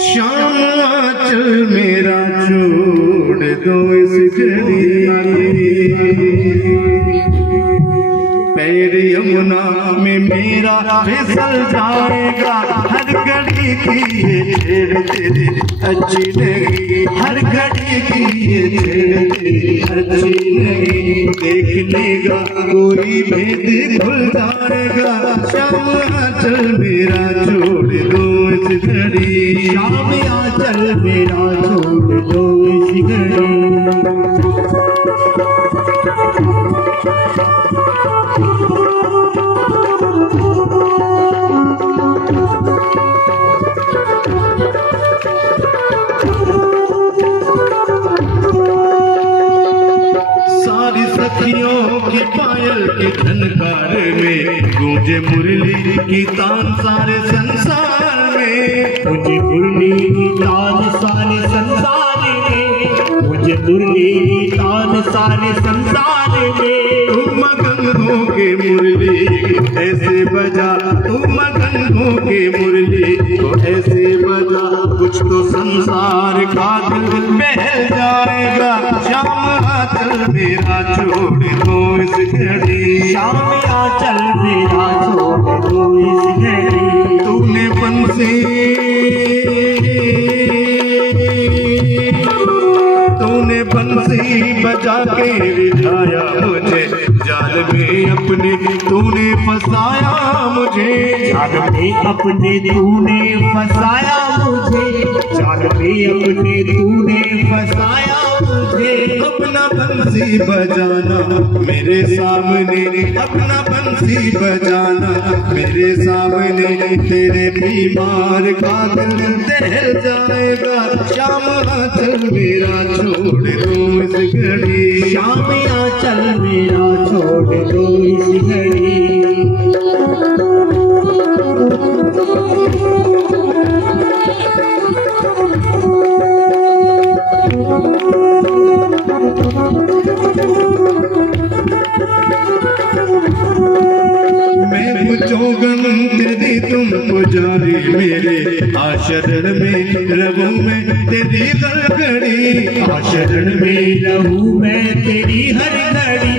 श्याम आंचल मेरा छोड़ दो इस घड़ी पैर यमुना में मेरा फिसल जाएगा। हर घड़ी की ये छेड़ तेरी अच्छी नहीं, हर घड़ी की ये छेड़ तेरी अच्छी नहीं। देख लेगा कोई भेद खुल जाएगा। श्याम आंचल मेरा छोड़ दो इस घड़ी, श्याम आंचल मेरा छोड़ दो इस घड़ी। सखियों की पायल के झनकार में गूंजे मुरली की तान सारे संसार में। मुझे मुरली की तान सारे संसार में, मुझे मुरली की तान सारे संसार में। तू मगन हो के मुरली को ऐसे बजा, तू मगन हो के मुरली को ऐसे बजा, कुछ तो संसार का दिल बहल जाएगा। श्याम आंचल मेरा छोड़ दो इस घड़ी, श्याम आंचल मेरा छोड़ दो इस घड़ी। तूने बंसी बजा के रिझाया मुझे जाल में अपने, तूने फंसाया मुझे जाल में अपने, तूने फंसाया मुझे जाल में अपने, तूने फंसाया मुझे। अपना बंसी बजाना मेरे सामने, अपना बंसी बजाना मेरे सामने, तेरे बीमार का दिल दहल जाएगा। श्याम आंचल मेरा छोड़ दो इस घड़ी, श्याम आंचल मेरा छोड़ दो इस घड़ी। मैं पुछोगन तेरी तुम पुजारी मेरे, आशरण में रहूं मैं तेरी हर घड़ी। आशरण में रहूं मैं तेरी हर घड़ी,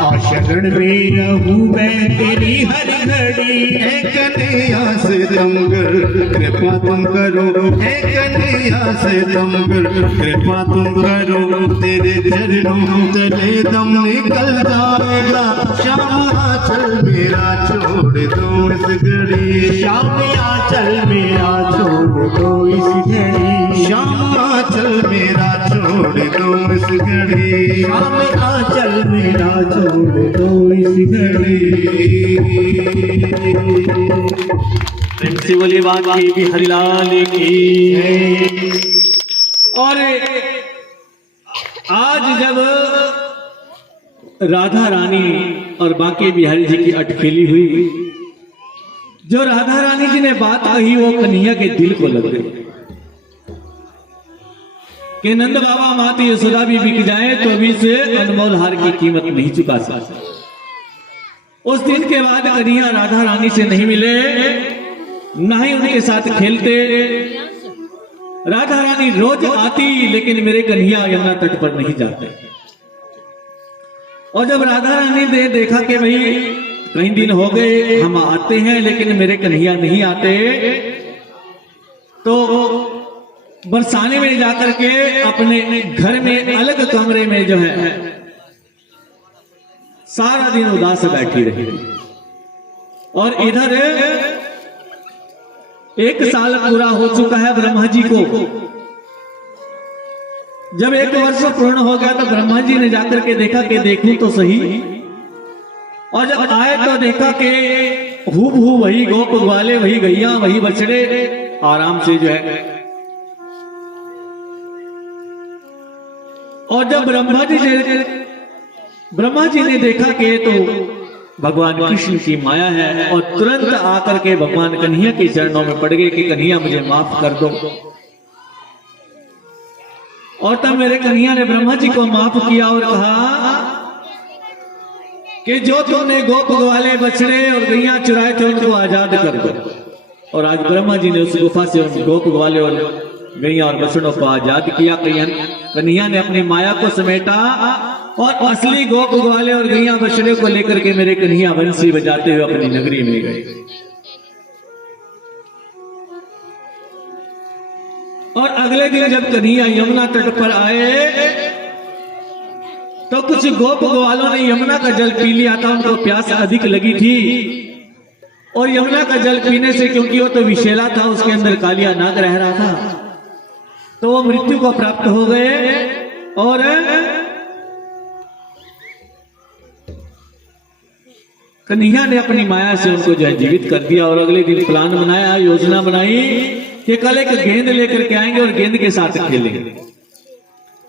आशरण में रहूं मैं तेरी हर घड़ी। ऐ कन्हैया से तुम कर कृपा तुम करो, ऐ कन्हैया से तुम कर कृपा तुम करो, तेरे चरणों तले दम निकल जाएगा। श्याम आंचल मेरा छोड़ दो इस घड़ी, श्याम आंचल मेरा छोड़ दो इस घड़ी। श्याम आंचल मेरा छोड़ दो इस घड़ी, श्याम आंचल मेरा छोड़ दो इस घड़ी। प्रेम से बोलिए बांके बिहारी लाल की। और आज जब राधा रानी और बांके बिहारी जी की अटखेली हुई, जो राधा रानी जी ने बात कही वो कन्हैया के दिल को लग गई कि नंद बाबा माता यशोदा भी बिक जाए तो भी से अनमोल हार की कीमत नहीं चुका सकता। उस दिन के बाद कन्हैया राधा रानी से नहीं मिले, ना ही उनके साथ खेलते। राधा रानी रोज आती, लेकिन मेरे कन्हैया यमुना तट पर नहीं जाते। और जब राधा रानी ने देखा कि भाई कई दिन हो गए हम आते हैं लेकिन मेरे कन्हैया नहीं आते, तो बरसाने में जाकर के अपने घर में अलग कमरे में जो है सारा दिन उदास बैठी रही। और इधर 1 साल पूरा हो चुका है ब्रह्मा जी को। जब 1 वर्ष पूर्ण हो गया तो ब्रह्मा जी ने जाकर के देखा कि देखूं तो सही। और जब आए तो देखा कि हूबहू वही गोप ग्वाले, वही गैया, वही बछड़े आराम से जो है। और जब ब्रह्मा जी ने देखा कि तो भगवान कृष्ण की माया है, और तुरंत आकर के भगवान कन्हैया के चरणों में पड़ गए कि कन्हैया मुझे माफ कर दो। और तब मेरे कन्हैया ने ब्रह्मा जी को माफ किया और कहा कि जो तुमने गोप ग्वाले, बछड़े और गैया चुराए थे उनको आजाद कर दो। और आज ब्रह्मा जी ने उस गुफा से उन गोप ग्वाले और गैया और बछड़ों को आजाद किया। कन्हैया ने अपनी माया को समेटा और असली गोप ग्वाले और गैया बछड़े को लेकर के मेरे कन्हैया बंसी बजाते हुए अपनी नगरी में गए। और अगले दिन जब कन्हैया यमुना तट पर आए तो कुछ गोप ग्वालों ने यमुना का जल पी लिया था, उनको प्यास अधिक लगी थी। और यमुना का जल पीने से, क्योंकि वो तो विषैला था, उसके अंदर कालिया नाग रह रहा था, तो वो मृत्यु को प्राप्त हो गए। और कन्हैया ने अपनी माया से उनको जो है जीवित कर दिया। और अगले दिन प्लान बनाया, योजना बनाई कि कल एक गेंद लेकर के आएंगे और गेंद के साथ खेलेंगे।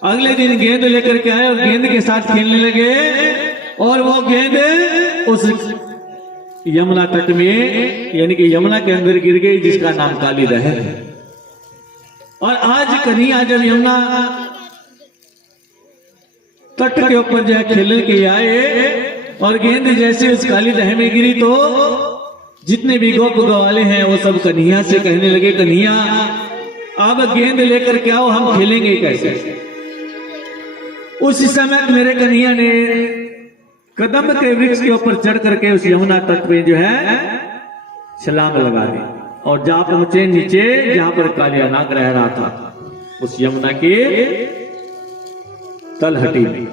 अगले दिन गेंद लेकर के आए और गेंद के साथ खेलने लगे। और वो गेंद उस यमुना तट में, यानी कि यमुना के अंदर गिर गई, जिसका नाम काली लहर है। और आज कन्हैया जब यमुना तट के ऊपर जो है खेलने के आए और गेंद जैसे उस काली लहर में गिरी, तो जितने भी गोप ग्वाले हैं वो सब कन्हैया से कहने लगे, कन्हैया अब गेंद लेकर के आओ, हम खेलेंगे कैसे। उस समय मेरे कन्हैया ने कदम के वृक्ष के ऊपर चढ़ करके उस यमुना तट पे जो है छलांग लगा दी और जा पहुंचे नीचे, जहां पर कालिया नाग रह रहा था, उस यमुना के तलहटी में।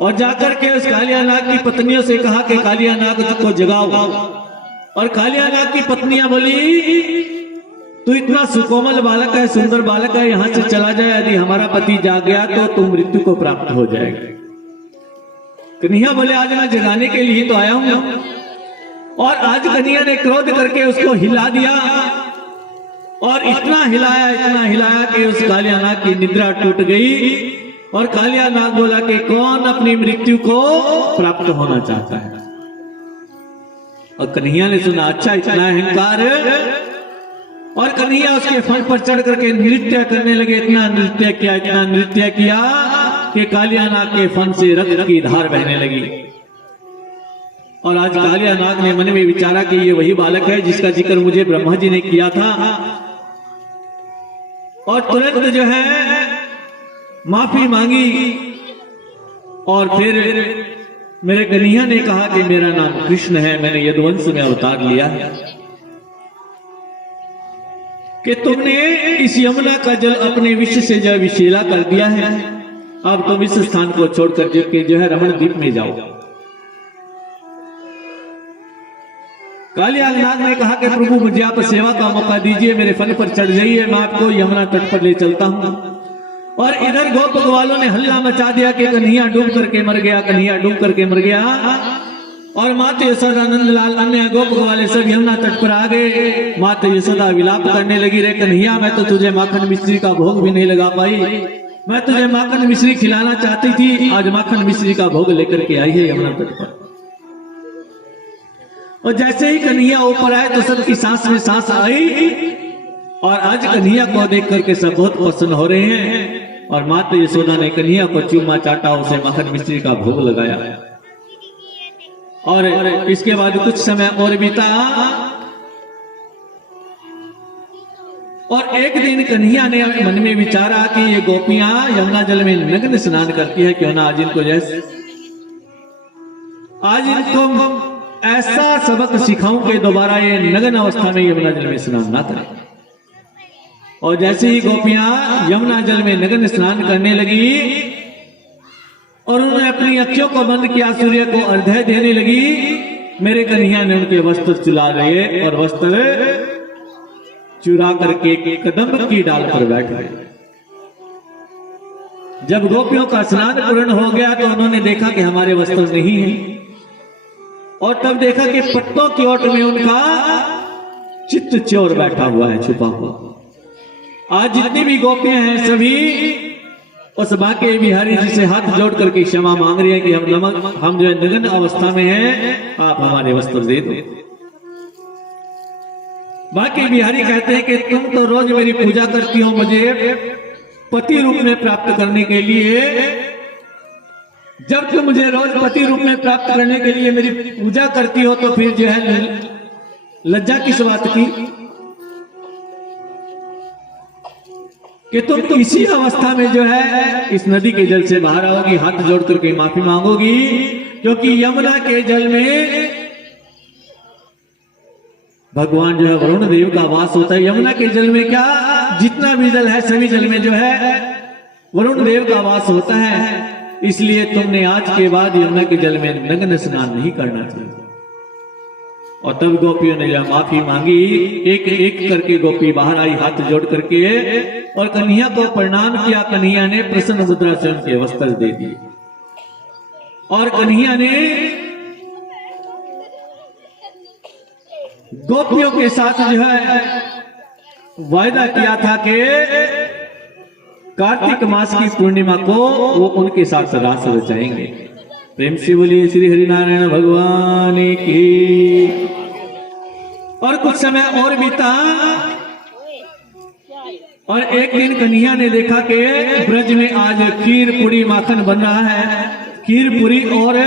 और जाकर के उस कालिया नाग की पत्नियों से कहा कि कालिया नाग को जगाओ। और कालिया नाग की पत्नियां बोली, तू इतना सुकोमल बालक है, सुंदर बालक है, यहां से चला जाए, यदि हमारा पति जाग गया तो तू मृत्यु को प्राप्त हो जाएगा। कन्हैया बोले, आज मैं जगाने के लिए तो आया हूं। और आज कन्हैया ने क्रोध करके उसको हिला दिया और इतना हिलाया कि उस कालिया नाग की निद्रा टूट गई। और कालिया नाग बोला कि कौन अपनी मृत्यु को प्राप्त होना चाहता है। और कन्हैया ने सुना, अच्छा इतना अहंकार। और कन्हैया उसके फन पर चढ़ करके नृत्य करने लगे। इतना नृत्य किया कि कालिया नाग के फन से रक्त की धार बहने लगी। और आज कालिया नाग ने मन में विचारा कि ये वही बालक है जिसका जिक्र मुझे ब्रह्मा जी ने किया था। और तुरंत जो है माफी मांगी। और फिर मेरे कन्हैया ने कहा कि मेरा नाम कृष्ण है, मैंने यदुवंश में अवतार लिया है, कि तुमने इस यमुना का जल अपने विष से जो विषैला कर दिया है। अब तुम इस स्थान को छोड़कर जो है रमण द्वीप में जाओ। कालिया नाग ने कहा कि प्रभु मुझे आप सेवा का मौका दीजिए, मेरे फन पर चढ़ जाइए, मैं आपको यमुना तट पर ले चलता हूं। और इधर गोप ग्वालों ने हल्ला मचा दिया कि कन्हैया डूब करके मर गया, कन्हैया डूब करके मर गया। और माता यशोदा, नंदलाल, अन्य गोप ग्वाले सब यमुना तट पर आ गए। माता यशोदा विलाप करने लगी, रे कन्हैया मैं तो तुझे माखन मिश्री का भोग भी नहीं लगा पाई, मैं तुझे माखन मिश्री खिलाना चाहती थी, आज माखन मिश्री का भोग लेकर के आई है यमुना तट पर। और जैसे ही कन्हैया ऊपर आए तो सबकी सांस में सांस आई। और आज कन्हैया को देख करके सब बहुत प्रसन्न हो रहे हैं। और माता यशोदा ने कन्हैया को चूमा चाटा, उसे माखन मिश्री का भोग लगाया। और इसके बाद कुछ समय और बीता और एक दिन कन्हैया ने मन में विचारा कि ये गोपियां यमुना जल में नग्न स्नान करती है, क्यों ना आज इनको ऐसा सबक सिखाऊं कि दोबारा ये नग्न अवस्था में यमुना जल में स्नान ना करें। और जैसे ही गोपियां यमुना जल में नग्न स्नान करने लगी और उन्होंने अपनी अखियों को बंद किया, सूर्य को अर्घ्य देने लगी, मेरे कन्हैया ने उनके वस्त्र चुरा लिए और वस्त्र चुरा करके कदम की डाल पर बैठ गए। जब गोपियों का स्नान पूर्ण हो गया तो उन्होंने देखा कि हमारे वस्त्र नहीं है, और तब देखा कि पट्टों की ओट में उनका चित्त चोर बैठा हुआ है, छुपा हुआ। आज जितनी भी गोपियां हैं सभी उस बाके बिहारी जी से हाथ जोड़ करके क्षमा मांग रही है कि हम जो नग्न अवस्था में हैं, आप हमारे वस्त्र दे दो। बाके बिहारी कहते हैं कि तुम तो रोज मेरी पूजा करती हो, मुझे पति रूप में प्राप्त करने के लिए, जब तुम मुझे रोज पति रूप में प्राप्त करने के लिए मेरी पूजा करती हो तो फिर जो है लज्जा किस बात की कि तुम तो इसी अवस्था में जो है इस नदी के जल से बाहर आओगी, हाथ जोड़ करके माफी मांगोगी, क्योंकि यमुना के जल में भगवान जो है वरुण देव का वास होता है। यमुना के जल में क्या, जितना भी जल है सभी जल में जो है वरुण देव का वास होता है। इसलिए तुमने आज के बाद यमुना के जल में नग्न स्नान नहीं करना चाहिए। और तब गोपियों ने जब माफी मांगी, एक एक करके गोपी बाहर आई हाथ जोड़ करके और कन्हैया को प्रणाम किया। कन्हैया ने प्रसन्न मुद्रा से उनके वस्त्र दे दिए और कन्हैया ने गोपियों के साथ जो है वायदा किया था कि कार्तिक मास की पूर्णिमा को वो उनके साथ रास रचाएंगे। प्रेम से बोलिए श्री हरिनारायण भगवान की। और कुछ समय और बीता और एक दिन कन्हैया ने देखा कि ब्रज में आज खीर पूरी माखन बन रहा है, खीर पूरी और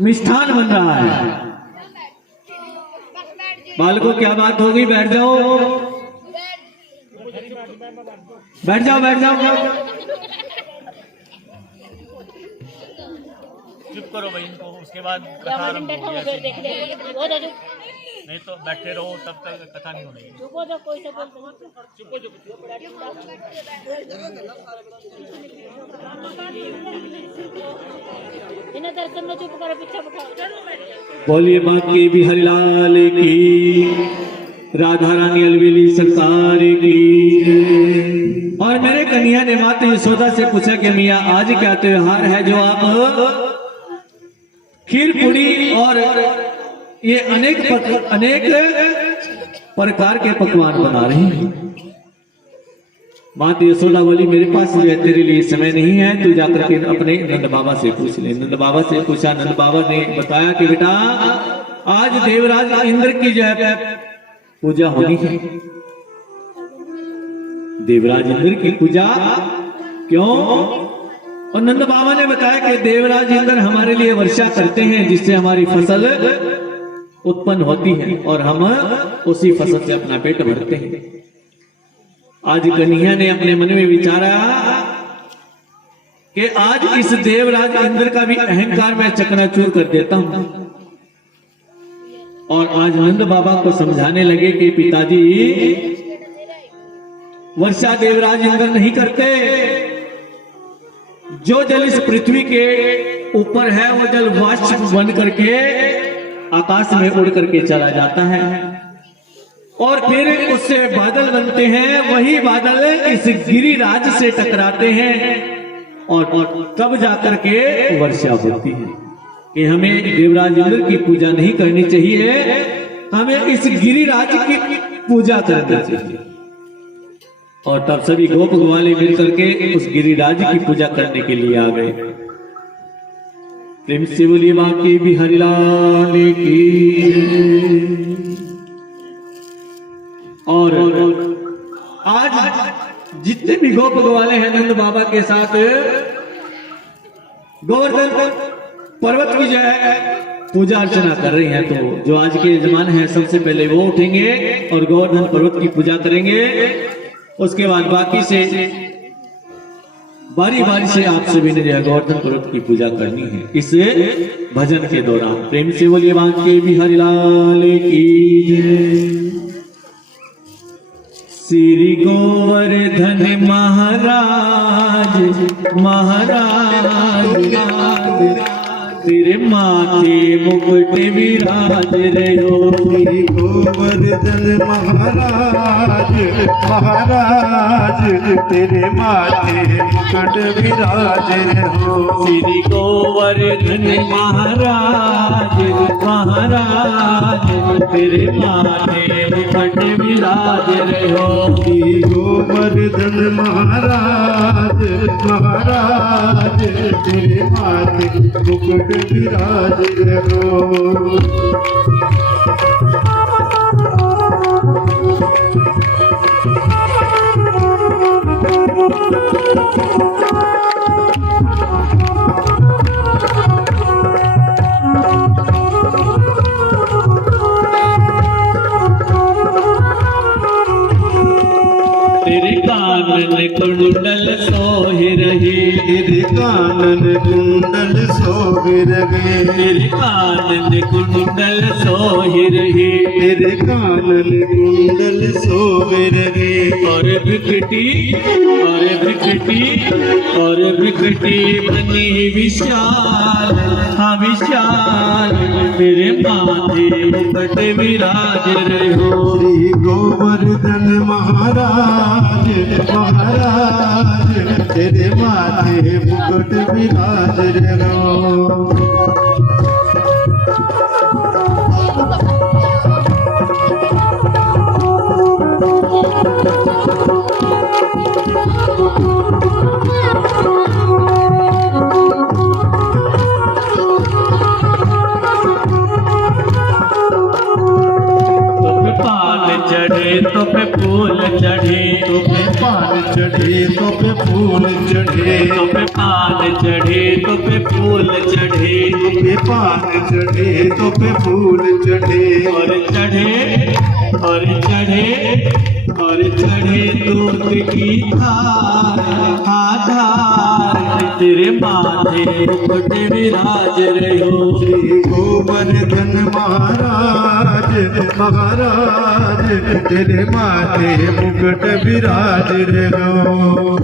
मिष्ठान बन रहा है। बालकों क्या बात होगी, बैठ जाओ बैठ जाओ बैठ जाओ। चुप करो भाई इनको, उसके बाद कथा आरंभ होगी। नहीं तो बैठे रहो तब तक कथा नहीं होगी। बोलिए बाकी बिहारी लाल की, राधा रानी अलवेली सरकार की। और मेरे कन्हैया ने माता यशोदा से पूछा कि मियाँ आज क्या त्योहार है जो आप खीर पूरी और ये अनेक प्रकार के पकवान बना रही हैं। माता यशोदा बोली मेरे पास जो है तेरे लिए समय नहीं है, तू जाकर के अपने नंद बाबा से पूछ ले। नंद बाबा से पूछा, नंद बाबा ने बताया कि बेटा आज देवराज इंद्र की जो है पूजा होनी है। देवराज इंद्र की पूजा क्यों? और नंद बाबा ने बताया कि देवराज इंद्र हमारे लिए वर्षा करते हैं जिससे हमारी फसल उत्पन्न होती है और हम उसी फसल से अपना पेट भरते हैं। आज कन्हैया ने अपने मन में विचारा कि आज इस देवराज इंद्र का भी अहंकार मैं चकनाचूर कर देता हूं। और आज नंद बाबा को समझाने लगे कि पिताजी वर्षा देवराज इंद्र नहीं करते, जो जल इस पृथ्वी के ऊपर है वो जल वाष्प बन करके आकाश में उड़ करके चला जाता है और फिर उससे बादल बनते हैं, वही बादल इस गिरिराज से टकराते हैं और तब जाकर के वर्षा होती है। कि हमें देवराज इंद्र की पूजा नहीं करनी चाहिए, हमें इस गिरिराज की पूजा करनी चाहिए। और तब सभी गोप ग्वाले मिलकर के उस गिरिराज की पूजा करने के लिए आ गए। प्रेम से बोलिए बाकी बिहारी लाल की। और आज जितने भी गोप ग्वाले हैं नंद बाबा के साथ गोवर्धन पर्वत की जो है पूजा अर्चना कर रही हैं। तो जो आज के जमाने हैं सबसे पहले वो उठेंगे और गोवर्धन पर्वत की पूजा करेंगे। उसके बाद बाकी से बारी बारी से आप सभी ने जो है गोवर्धन पर्वत की पूजा करनी है इस भजन के दौरान। प्रेम से बोलिए बांके बिहारी लाल की जय। श्री गोवर्धन महाराज महाराज तेरे माथे मुकुट विराज रहो। श्री गोवर्धन महाराज महाराज तेरे माथे मुकुट विराज रहो। श्री गोवर्धन महाराज महाराज तेरे माथे मुकुट विराज रहो। श्री गोवर्धन महाराज महाराज तेरे माथे मुकुट विराज रहो। तेरे कानन कुंडल सोहि रहे। तेरे कानन कुंडल सोहि रहे। तेरे कानन कुंडल सोहि रहे। तेरे कानन कुंडल सोहि रहे। और विकटी बनी विशाल हाँ विशाल तेरे माथे मुकुट विराज रहो। श्री गोवर्धन महाराज महाराज तेरे माथे मुकुट विराज रहो। चढ़े तो पे फूल चढ़े तो पे पान चढ़े तो पे फूल चढ़े। तो पे पान चढ़े तो पे फूल चढ़े। तो पे पान चढ़े तो पे फूल चढ़े। और चढ़े दूध की धार तेरे माथे मुकुट विराज रहो। श्री गोवर्धन महाराज महाराज तेरे माथे मुकुट विराज रहो।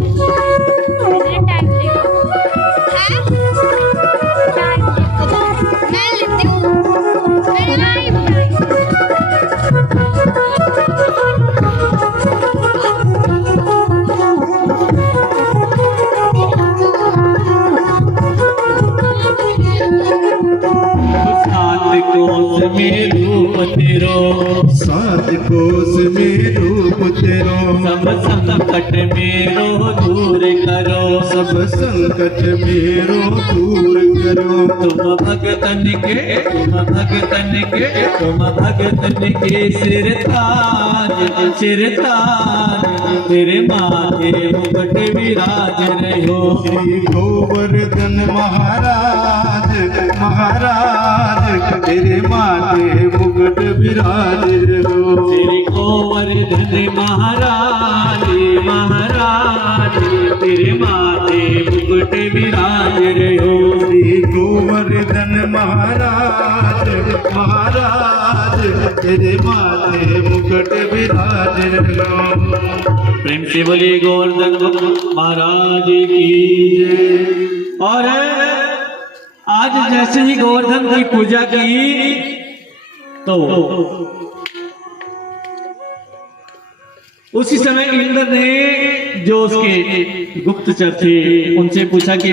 कोस में रूप तेरो। सात कोस में रूप तेरो। सब संकट मेरो दूर करो। सब संकट मेरो दूर करो। तुम भगतन के सिर ताज तेरे माथे मुकुट विराज रहो। श्री गोवर्धन महाराज महाराज तेरे माथे मुकुट विराज रहो। श्री गोवर्धन महाराज महाराज तेरे माथे मुकुट विराज रहो। श्री गोवर्धन महाराज महाराज तेरे माथे मुकुट विराज रहो। प्रेम से बोलिए गोवर्धन महाराज की जय। और आज जैसे ही गोवर्धन की पूजा की तो उसी समय इंद्र ने जो उसके गुप्तचर थे उनसे पूछा कि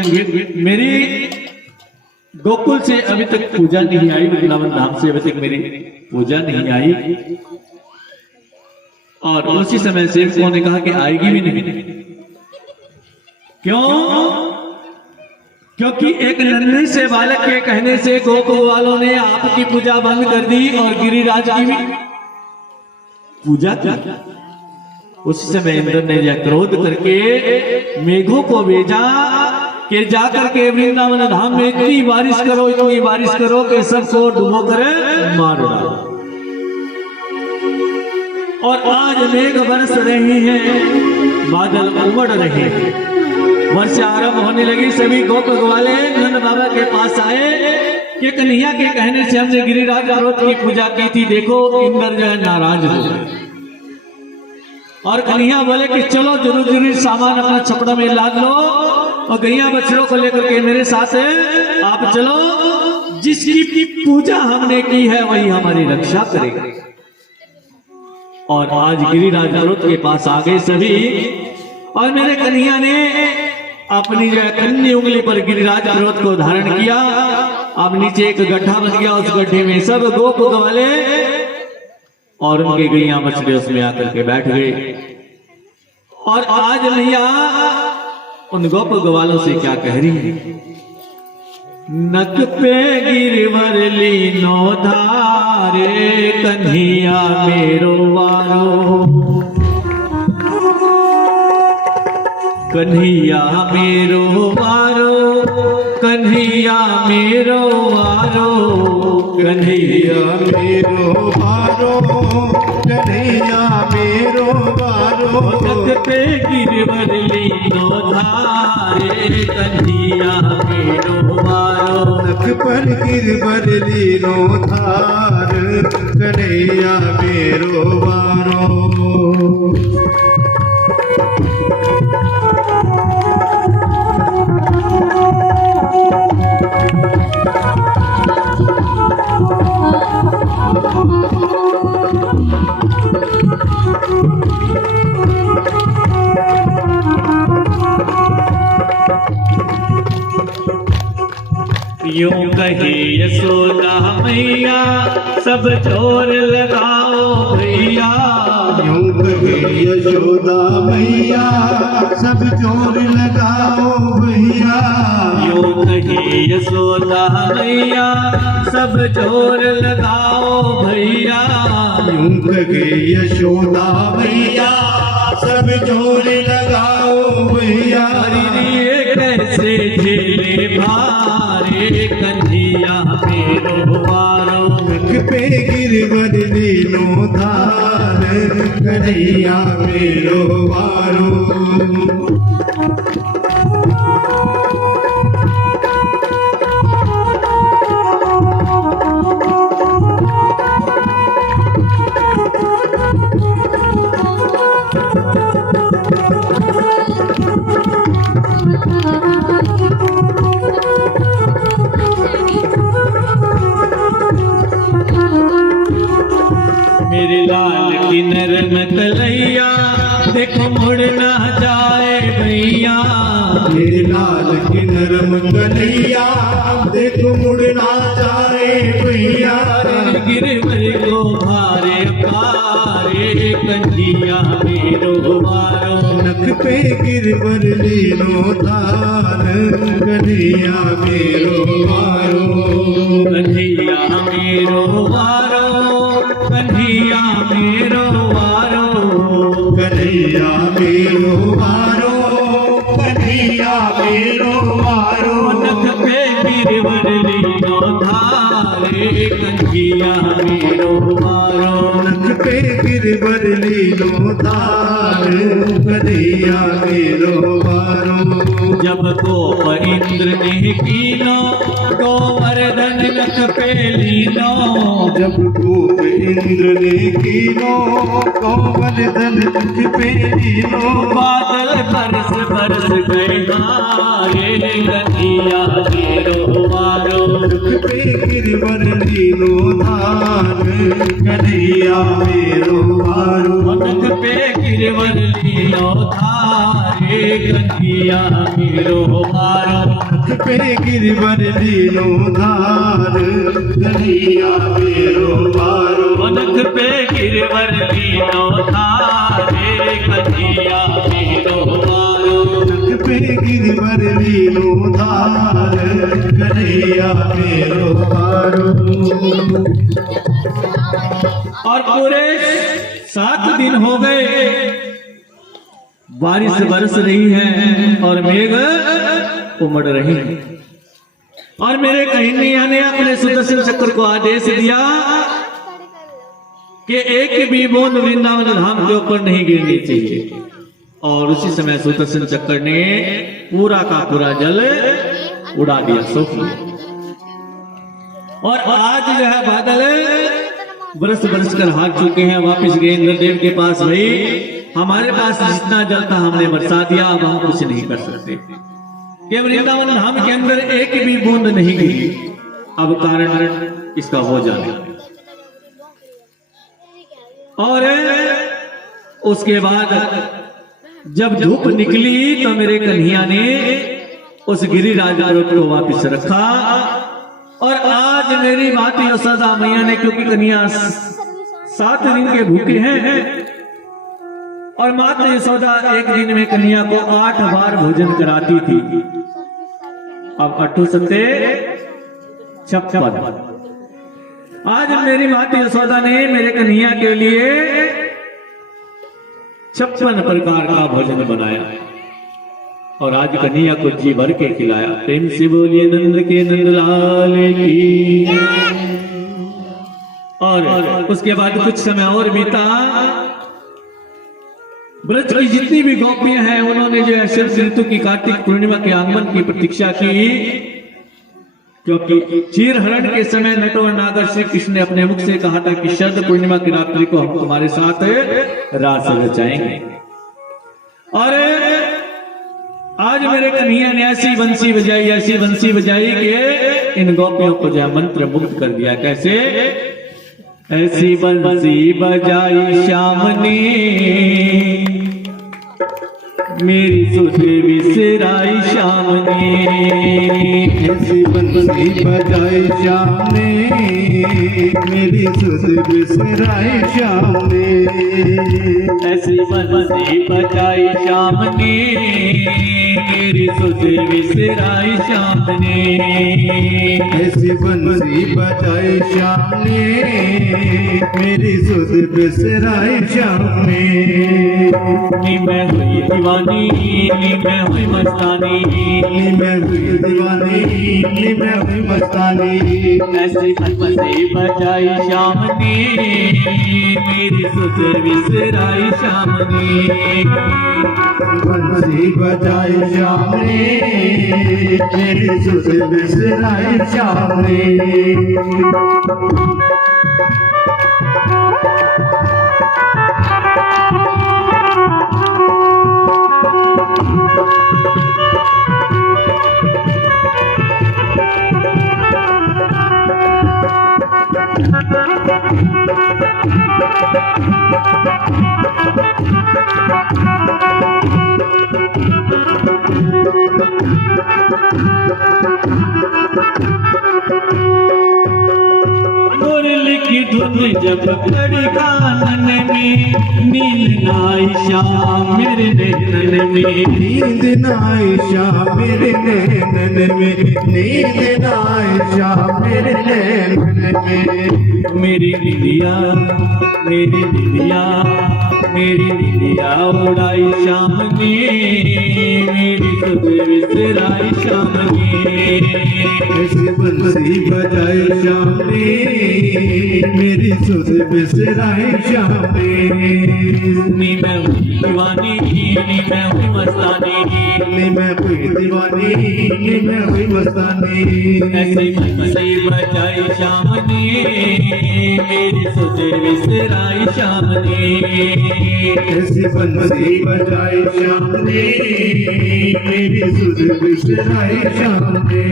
मेरी गोकुल से अभी तक पूजा नहीं आई, वृंदावन धाम से अभी तक मेरी पूजा नहीं आई। और उसी समय सेवकों ने कहा कि आएगी भी नहीं। क्यों? क्योंकि एक नन्हे से बालक के कहने से गोकुल वालों ने आपकी पूजा बंद कर दी और गिरिराज की भी पूजा की। उस समय इंद्र ने यह क्रोध करके मेघों को भेजा कि जाकर के वृंदावन धाम में इतनी बारिश करो कि सबको डुबो कर मार डालो। और आज मेघ बरस रही है, बादल उमड़ रहे हैं, वर्षा आरंभ होने लगी। सभी गोप ग्वाले नंद बाबा के पास आए कि कन्हैया के कहने से हमने गिरिराज पर्वत की पूजा की थी, देखो इंद्र जो है नाराज हो गए। और कन्हैया बोले कि चलो जरूर सामान अपना छपड़ा में लाद लो और गैया बछड़ों को लेकर के मेरे साथ आप चलो, जिसकी पूजा हमने की है वही हमारी रक्षा करेगा। और आज गिरिराज पर्वत के पास आ गए सभी, और मेरे कन्हैया ने अपनी जो है कन्नी उंगली पर गिरिराज पर्वत को धारण किया। अब नीचे एक गड्ढा बन गया, उस गड्ढे में सब गोप ग्वाले और उनके गैया बछड़े उसमें आकर के बैठ गए। और आज मैया उन गोप ग्वालों से क्या कह रही है? नक पे गिरवर लीनो धारे, कन्हैया मेरो वारो, कन्हैया मेरो वारो, कन्हैया मेरो वारो, कन्हैया मेरो वारो, कन्हैया मेरो वारो। नक पे गिरवर लीनो धारे, कन्हैया मेरो वारो, नख पर गिरवर लीनो धार, कन्हैया मेरो वारो। यूं कहे यशोदा मैया, सब जोर लगाओ भैया। यूं कहे यशोदा मैया, सब जोर लगाओ भैया। यूं कहे यशोदा मैया, सब जोर लगाओ भैया। यूं कहे यशोदा मैया, सब जोर लगाओ भैया। ये कैसे झेले भारे, कन्हैया मेरो वारो। नख पे गिरवर लीनो धार, कन्हैया मेरो वारो। मेरे लाल की नरम कलैया, देखो मुड़ ना जाए भैया। मेरे लाल की नरम कन्हैया, देखो मुड़ ना जाए भैया। गिरवर को भारे पारे, कन्हैया मेरो वारो। नख पे गिरवर लीनो धार, कन्हैया मेरो वारो। कन्हैया मेरो वारो, कन्हैया मेरो वारो। कन्हैया मेरो वारो, कन्हैया मेरो वारो। नख पे गिरवर लीनो धारे, कन्हैया मेरो वारो। नख पे गिरवर लीनो धार, कन्हैया मेरो वारो। जब गोप इंद्र ने कीनो, गोवर्धन नख पे लीनो। जब गोप इंद्र ने कीनो, गोवर्धन नख पे लीनो। बादल बरस बरस गए हारे, कन्हैया मेरो वारो। नख पे गिरवर लीनो धार, कन्हैया मेरो वारो। नख पे गिरवर लीनो धारे, कन्हैया मेरो वारो। नख पे गिरवर लीनो धार, कन्हैया मेरो वारो। नख पे गिरवर लीनो धारे, कन्हैया मेरो वारो। नख पे गिरवर लीनो धार, कन्हैया मेरो वारो। और पूरे 7 दिन हो गए, बारिश बरस रही है और मेघ उमड़ रही हैं। और मेरे कन्हैया ने अपने सुदर्शन चक्र को आदेश दिया कि एक भी बूंद वृंदावन धाम के ऊपर नहीं गिरनी चाहिए। और उसी समय सुदर्शन चक्र ने पूरा का पूरा जल उड़ा दिया, सोख लिया। और आज जो है बादल बरस बरस कर हार चुके हैं, वापिस गए इंद्रदेव के पास। भाई हमारे पास जितना जल था हमने बरसा दिया, अब हम कुछ नहीं कर सकते। कि वृंदावन धाम के अंदर एक भी बूंद नहीं गिरी। अब कारण इसका हो जाने। और उसके बाद जब धूप निकली तो मेरे कन्हैया ने उस गिरिराज पर्वत को वापिस रखा। और आज मेरी माता यशोदा मैया ने, क्योंकि कन्हैया 7 दिन के भूखे हैं, और माता यशोदा एक दिन में कन्हैया को 8 बार भोजन कराती थी। अब 8 सत्ते 56। आज मेरी माता यशोदा ने मेरे कन्हैया के लिए 56 प्रकार का भोजन बनाया और आज कन्हैया को जी भर के खिलाया। प्रेम से बोलिए नंद के नंदलाल की। और उसके बाद कुछ समय और बीता। ब्रज की जितनी भी गोपियां हैं उन्होंने जो है शरद ऋतु की कार्तिक पूर्णिमा के आगमन की प्रतीक्षा की, क्योंकि चीरहरण के समय नट और नागर श्री कृष्ण ने अपने मुख से कहा था कि शरद पूर्णिमा की रात्रि को हम तुम्हारे साथ रास रचाएंगे। और आज मेरे कन्हैया ने ऐसी बंसी बजाई कि इन गोपियों को जो मंत्र मुक्त कर दिया। कैसे? ऐसी बंसी बजाई श्याम ने मेरी सुध विसराई श्याम ने। ऐसी बंसी बजाई श्याम ने मेरी सुध विसराई श्याम ने। ऐसी बंसी बजाई श्याम ने मेरी सुध विसराई श्याम ने। ऐसी बंसी बजाई श्याम ने मेरी सुध विसराई श्याम ने। मैं हुई दीवानी मैं हुई मस्तानी, मैं हुई दीवानी मैं हुई मस्तानी। ऐसी बंसी बजाई श्याम ने मेरी सुध विसराई श्याम ने। बंसी बजाई श्याम ने मेरी सुध विसराई श्याम ने। मुरली की धुन जब कड़ी कानन में, नींद नाई श्याम मेरे नैनन में। नींद नाई श्याम मेरे नैनन में, नींद नाई श्याम मेरे नैनन में। मेरी निदिया मेरी निदिया मेरी निदिया उड़ाई श्याम ने मेरी सुध विसराई श्याम ने। ऐसी बंसी बजाई श्याम ने मेरी सुध विसराई श्याम ने। मैं हुई दीवानी मैं हुई मस्तानी, मैं हुई दीवानी मैं हुई मस्तानी। ऐसी बंसी बजाई श्याम ने मेरी सुध विसराई श्याम ने। ऐसी बंसी बजाई श्याम ने मेरी सुध विसराई श्याम ने।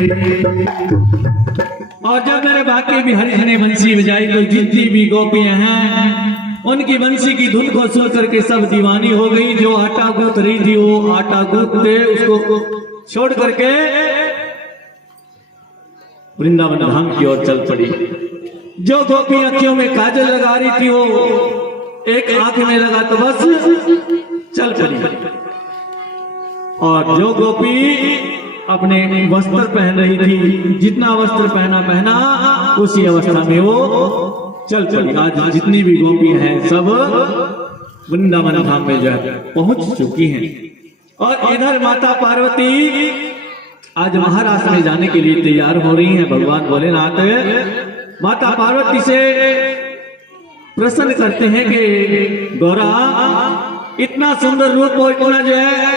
और जब मेरे बाकी भी हरि ने बंसी बजाई तो जितनी भी गोपियां हैं उनकी बंसी की धुन को सुन करके सब दीवानी हो गई। जो आटा गूंथ रही थी वो आटा गूंथते उसको छोड़ करके वृंदावन धाम की ओर चल पड़ी। जो गोपी अखियों में काजल लगा रही थी वो एक आंख में लगा तो बस चल पड़ी। और जो गोपी अपने वस्त्र पहन रही थी, जितना वस्त्र पहना उसी अवस्था में वो चल पड़ी। आज जितनी भी गोपी हैं सब वृंदावन धाम में जो है पहुंच चुकी हैं। और इधर माता पार्वती आज महाराष्ट्र में जाने के लिए तैयार हो रही हैं। भगवान भोलेनाथ माता पार्वती से प्रसन्न करते हैं कि गौरा इतना सुंदर रूप और इतना जो है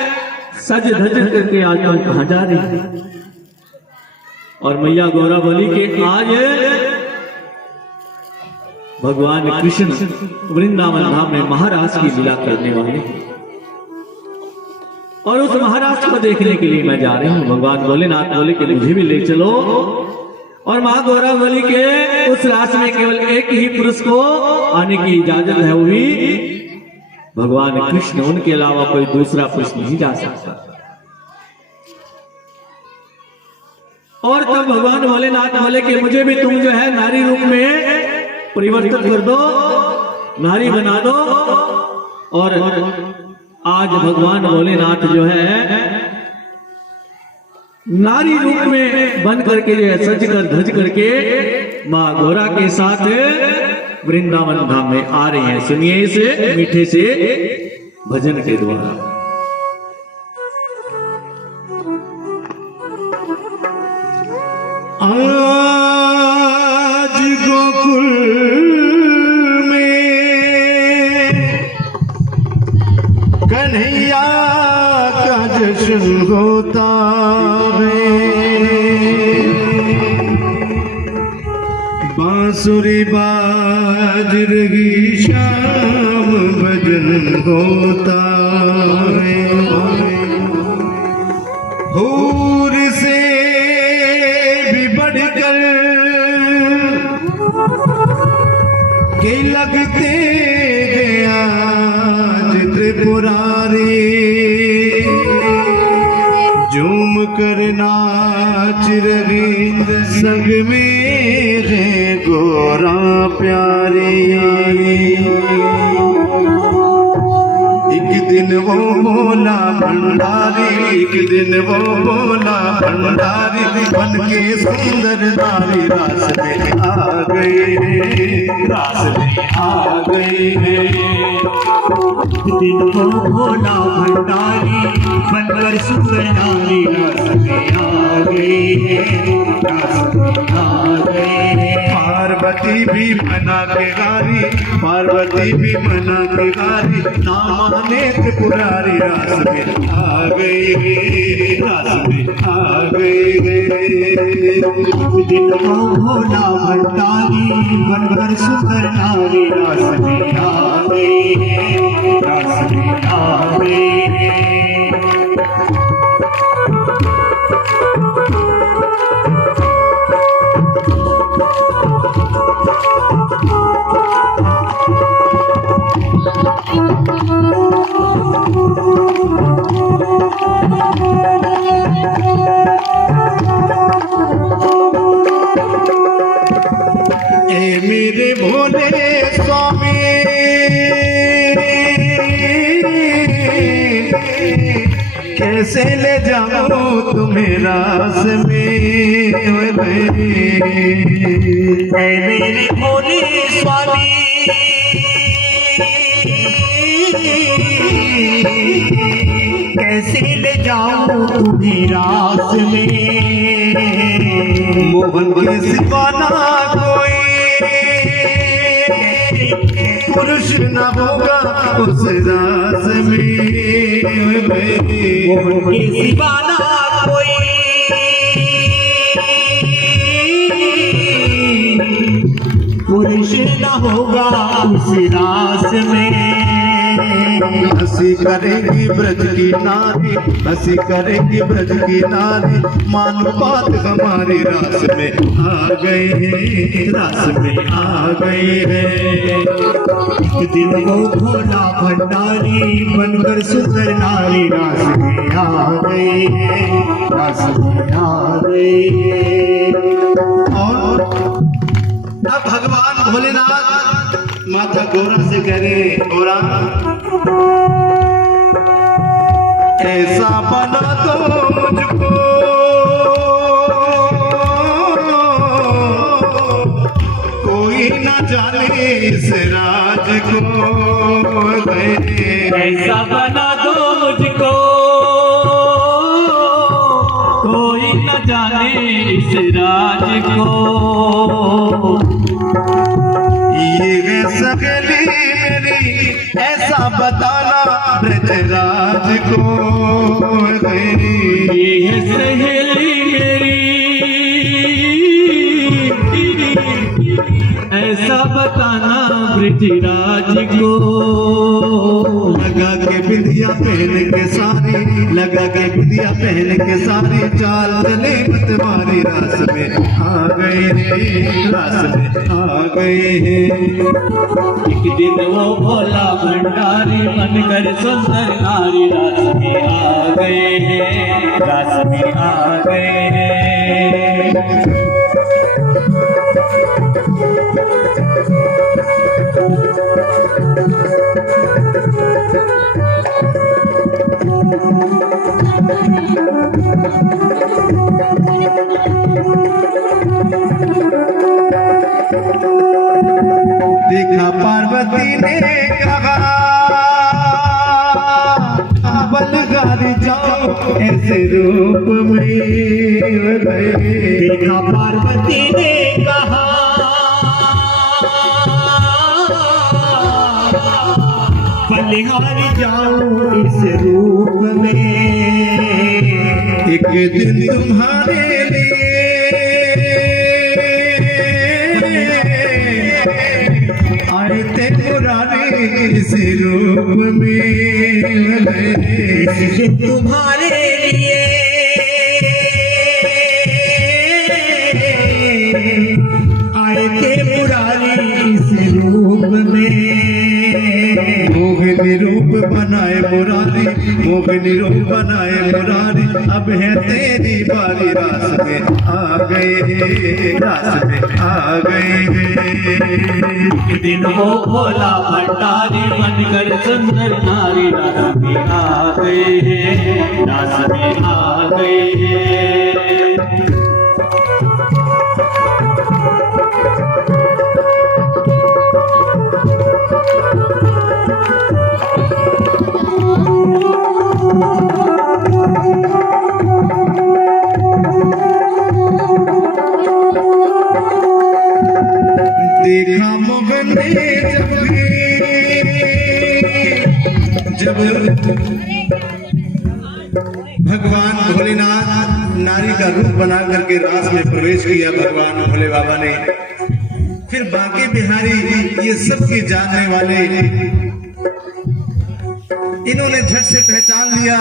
सज धज करके आज तुम कहाँ जा रही है। और मैया गौरा बोली कि आज भगवान कृष्ण वृंदावन धाम में महाराज की लीला करने वाले और उस महाराज को देखने के लिए मैं जा रही हूँ। भगवान भोलेनाथ बोले कि मुझे भी ले चलो। और माँ गौरा बोली के उस रास्ते में केवल एक ही पुरुष को आने की इजाजत है, वो भी भगवान कृष्ण, उनके अलावा कोई दूसरा पुरुष नहीं जा सकता। और तब भगवान भोलेनाथ बोले कि मुझे भी तुम जो है नारी रूप में परिवर्तित कर दो, नारी बना दो। और आज भगवान भोलेनाथ जो है नारी रूप में बन करके जो है सज कर धज करके माँ गौरा के साथ वृंदावन धाम में आ रहे हैं। सुनिए इस मीठे से भजन के द्वारा। आज गोकुल में कन्हैया का जश्न होता है। बांसुरी बाज रही शाम भजन होता है। हूर से भी बढ़कर के लगते आज त्रिपुरारी झूम कर नाच रही संग में है गौरा प्यारी। एक दिन वो बोला भंडारी, एक दिन वो बोला भंडारी, बन के सुंदर नारी रास में आ गए, रास में आ गए। एक दिन वो भोला भंडारी बनकर सुंदर नारी रास में आ गई, रास में आ गई। पार्वती भी मना के गारी, पार्वती भी मना के गारी, ना माने त्रिपुरारी रास में आ गई, रास में आ गई। एक दिन वो भोला भंडारी बनकर सुंदर नारी रास में आ गई, रास में आ गई। मेरे भोले स्वामी कैसे ले जाऊं तुम्हें रास में। मेरे भोले स्वामी कैसे ले जाऊं तुम्हें रास में। मोहन के सिवाना कोई पुरुष न होगा उस रास में। मोहन के सिवाना कोई पुरुष न होगा उस रास में। हंसी करेगी ब्रज की नारी, हंसी करेगी ब्रज की नारी, मानो बात हमारी रास में आ गए हैं, रास में आ गए हैं। एक दिन वो भोला भंडारी बनकर सुंदर नारी रास में आ गई, रास में आ गई। और अब भगवान भोलेनाथ माता गौरा से कह रहे, गौरा ऐसा बना दो मुझको कोई न जाने इस राज को। ऐसा बना दो मुझको कोई जाने इस राज को। ये है सहेली मेरी ऐसा बताना ब्रजराज को। ये है सहेली मेरी ऐसा बताना ब्रजराज को। लगा के बिंदिया पहन के सारी, लगा के बिंदिया पहन के सारी, चाल चले तुम्हारी रास में आ गए रे, रास में आ गए हैं। एक दिन वो भोला भंडारी बनकर सुंदर नारी रास में आ गए हैं, रास में आ गए हैं। देखा पार्वती ने कहा बलगारी जाओ ऐसे रूप में। देखा पार्वती ने कहा बलिहारी जाऊं इस रूप में। एक दिन तुम्हारे लिए आए थे मुरारी इस रूप में। इस दिन तुम्हारे लिए आए थे मुरारी इस रूप में। मोहिनी रूप बनाए मुरारी, मोहिनी रूप बनाए मुरारी, अब है तेरी बारी, रास में आ गए, रास में आ गए। एक दिन वो भोला भंडारी बनकर सुंदर नारी रास में आ गए हैं, रास में आ गए हैं। देखा मोहन ने जब भगवान भोलेनाथ नारी का रूप बना करके रास में प्रवेश किया भगवान भोले बाबा ने, फिर बांके बिहारी ये सब के जानने वाले इन्होंने झट से पहचान लिया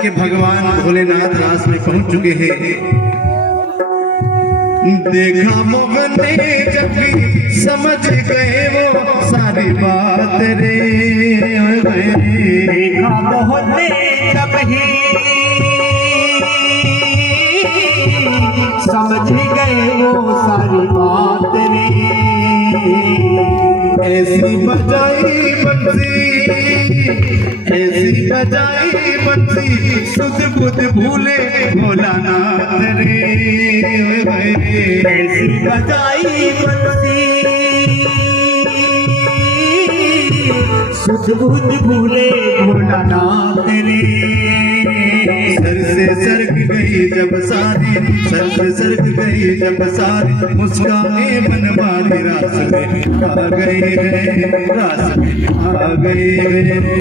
कि भगवान भोलेनाथ रास में पहुंच चुके हैं। देखा मोहन ने जब भी समझ गए वो सारी बात रे। देखा मोहन ने जब ही समझ गए वो सारी बात रे। ऐसी बजाई बंसी, ऐसी बजाई बंसी, सुध बुध भूले भोलानाथ रे। ऐसी बजाई बंसी सुध बुध भूले भोलानाथ रे। सर से सरक गई जब सारी, सर से सरक गई जब सारी, मुस्काने बनवारी रास में आ गए रे, रास में आ गए रे।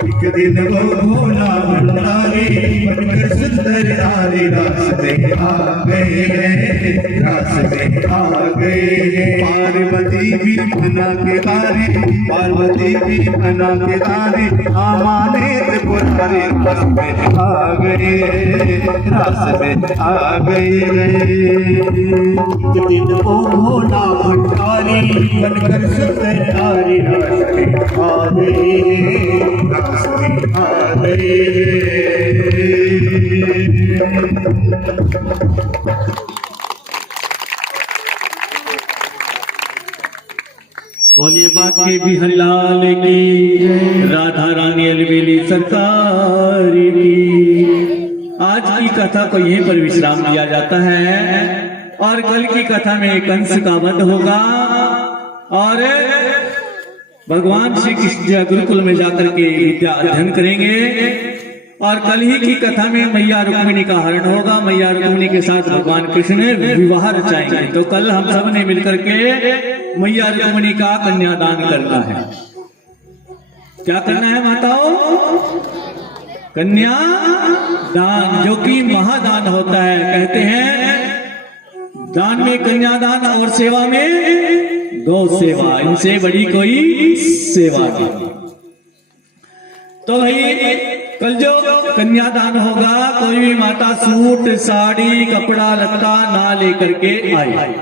एक दिन वो भोला भंडारी बनकर सुंदर नारी रास में आ गए रे, रास में आ गए। पार्वती भी बना के हारी, पार्वती भी बना के हारी, आमाने त्रिपुरारी रास में आ गए, रास में आ गए। एक दिन वो भोला भंडारी बनकर सुंदर नारी रास में आ गए, रास में आ गए। बोलिए बाकी बिहारी लाल की, राधा रानी अलबेली सरकार की। आज की कथा को यहीं पर विश्राम दिया जाता है और कल की कथा में कंस का वध होगा और भगवान श्री कृष्ण गुरुकुल में जाकर के विद्या अध्ययन करेंगे और कल ही की कथा में मैया रुक्मिणी का हरण होगा। मैया रुक्मिणी के साथ भगवान कृष्ण विवाह रचाएंगे। तो कल हम सब ने मिलकर के मैया रुक्मिणी का कन्यादान करना है। क्या करना है माताओं? कन्यादान, जो कि महादान होता है। कहते हैं दान में कन्यादान और सेवा में गौ सेवा, इनसे बड़ी कोई सेवा नहीं। तो भाई कल जो कन्यादान होगा, कोई भी माता सूट साड़ी कपड़ा लत्ता ना लेकर के आए।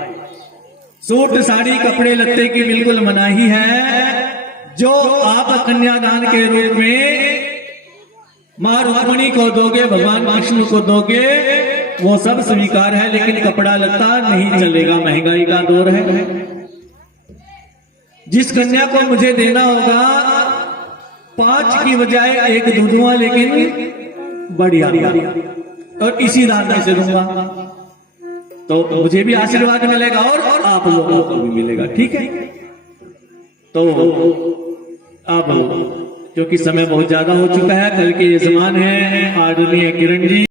सूट साड़ी कपड़े लत्ते की बिल्कुल मनाही है। जो आप कन्यादान के रूप में मां रुक्मिणी को दोगे, भगवान कृष्ण को दोगे, वो सब स्वीकार है, लेकिन कपड़ा लत्ता नहीं चलेगा, महंगाई का दौर है। जिस कन्या को मुझे देना होगा 5 की बजाय 1 दूंगा, लेकिन बढ़िया, और इसी धारणा से दूंगा, तो मुझे भी आशीर्वाद मिलेगा और आप लोगों को भी मिलेगा। ठीक है। तो अब क्योंकि समय बहुत ज्यादा हो चुका है, कल के यजमान हैं आदरणीय किरण जी।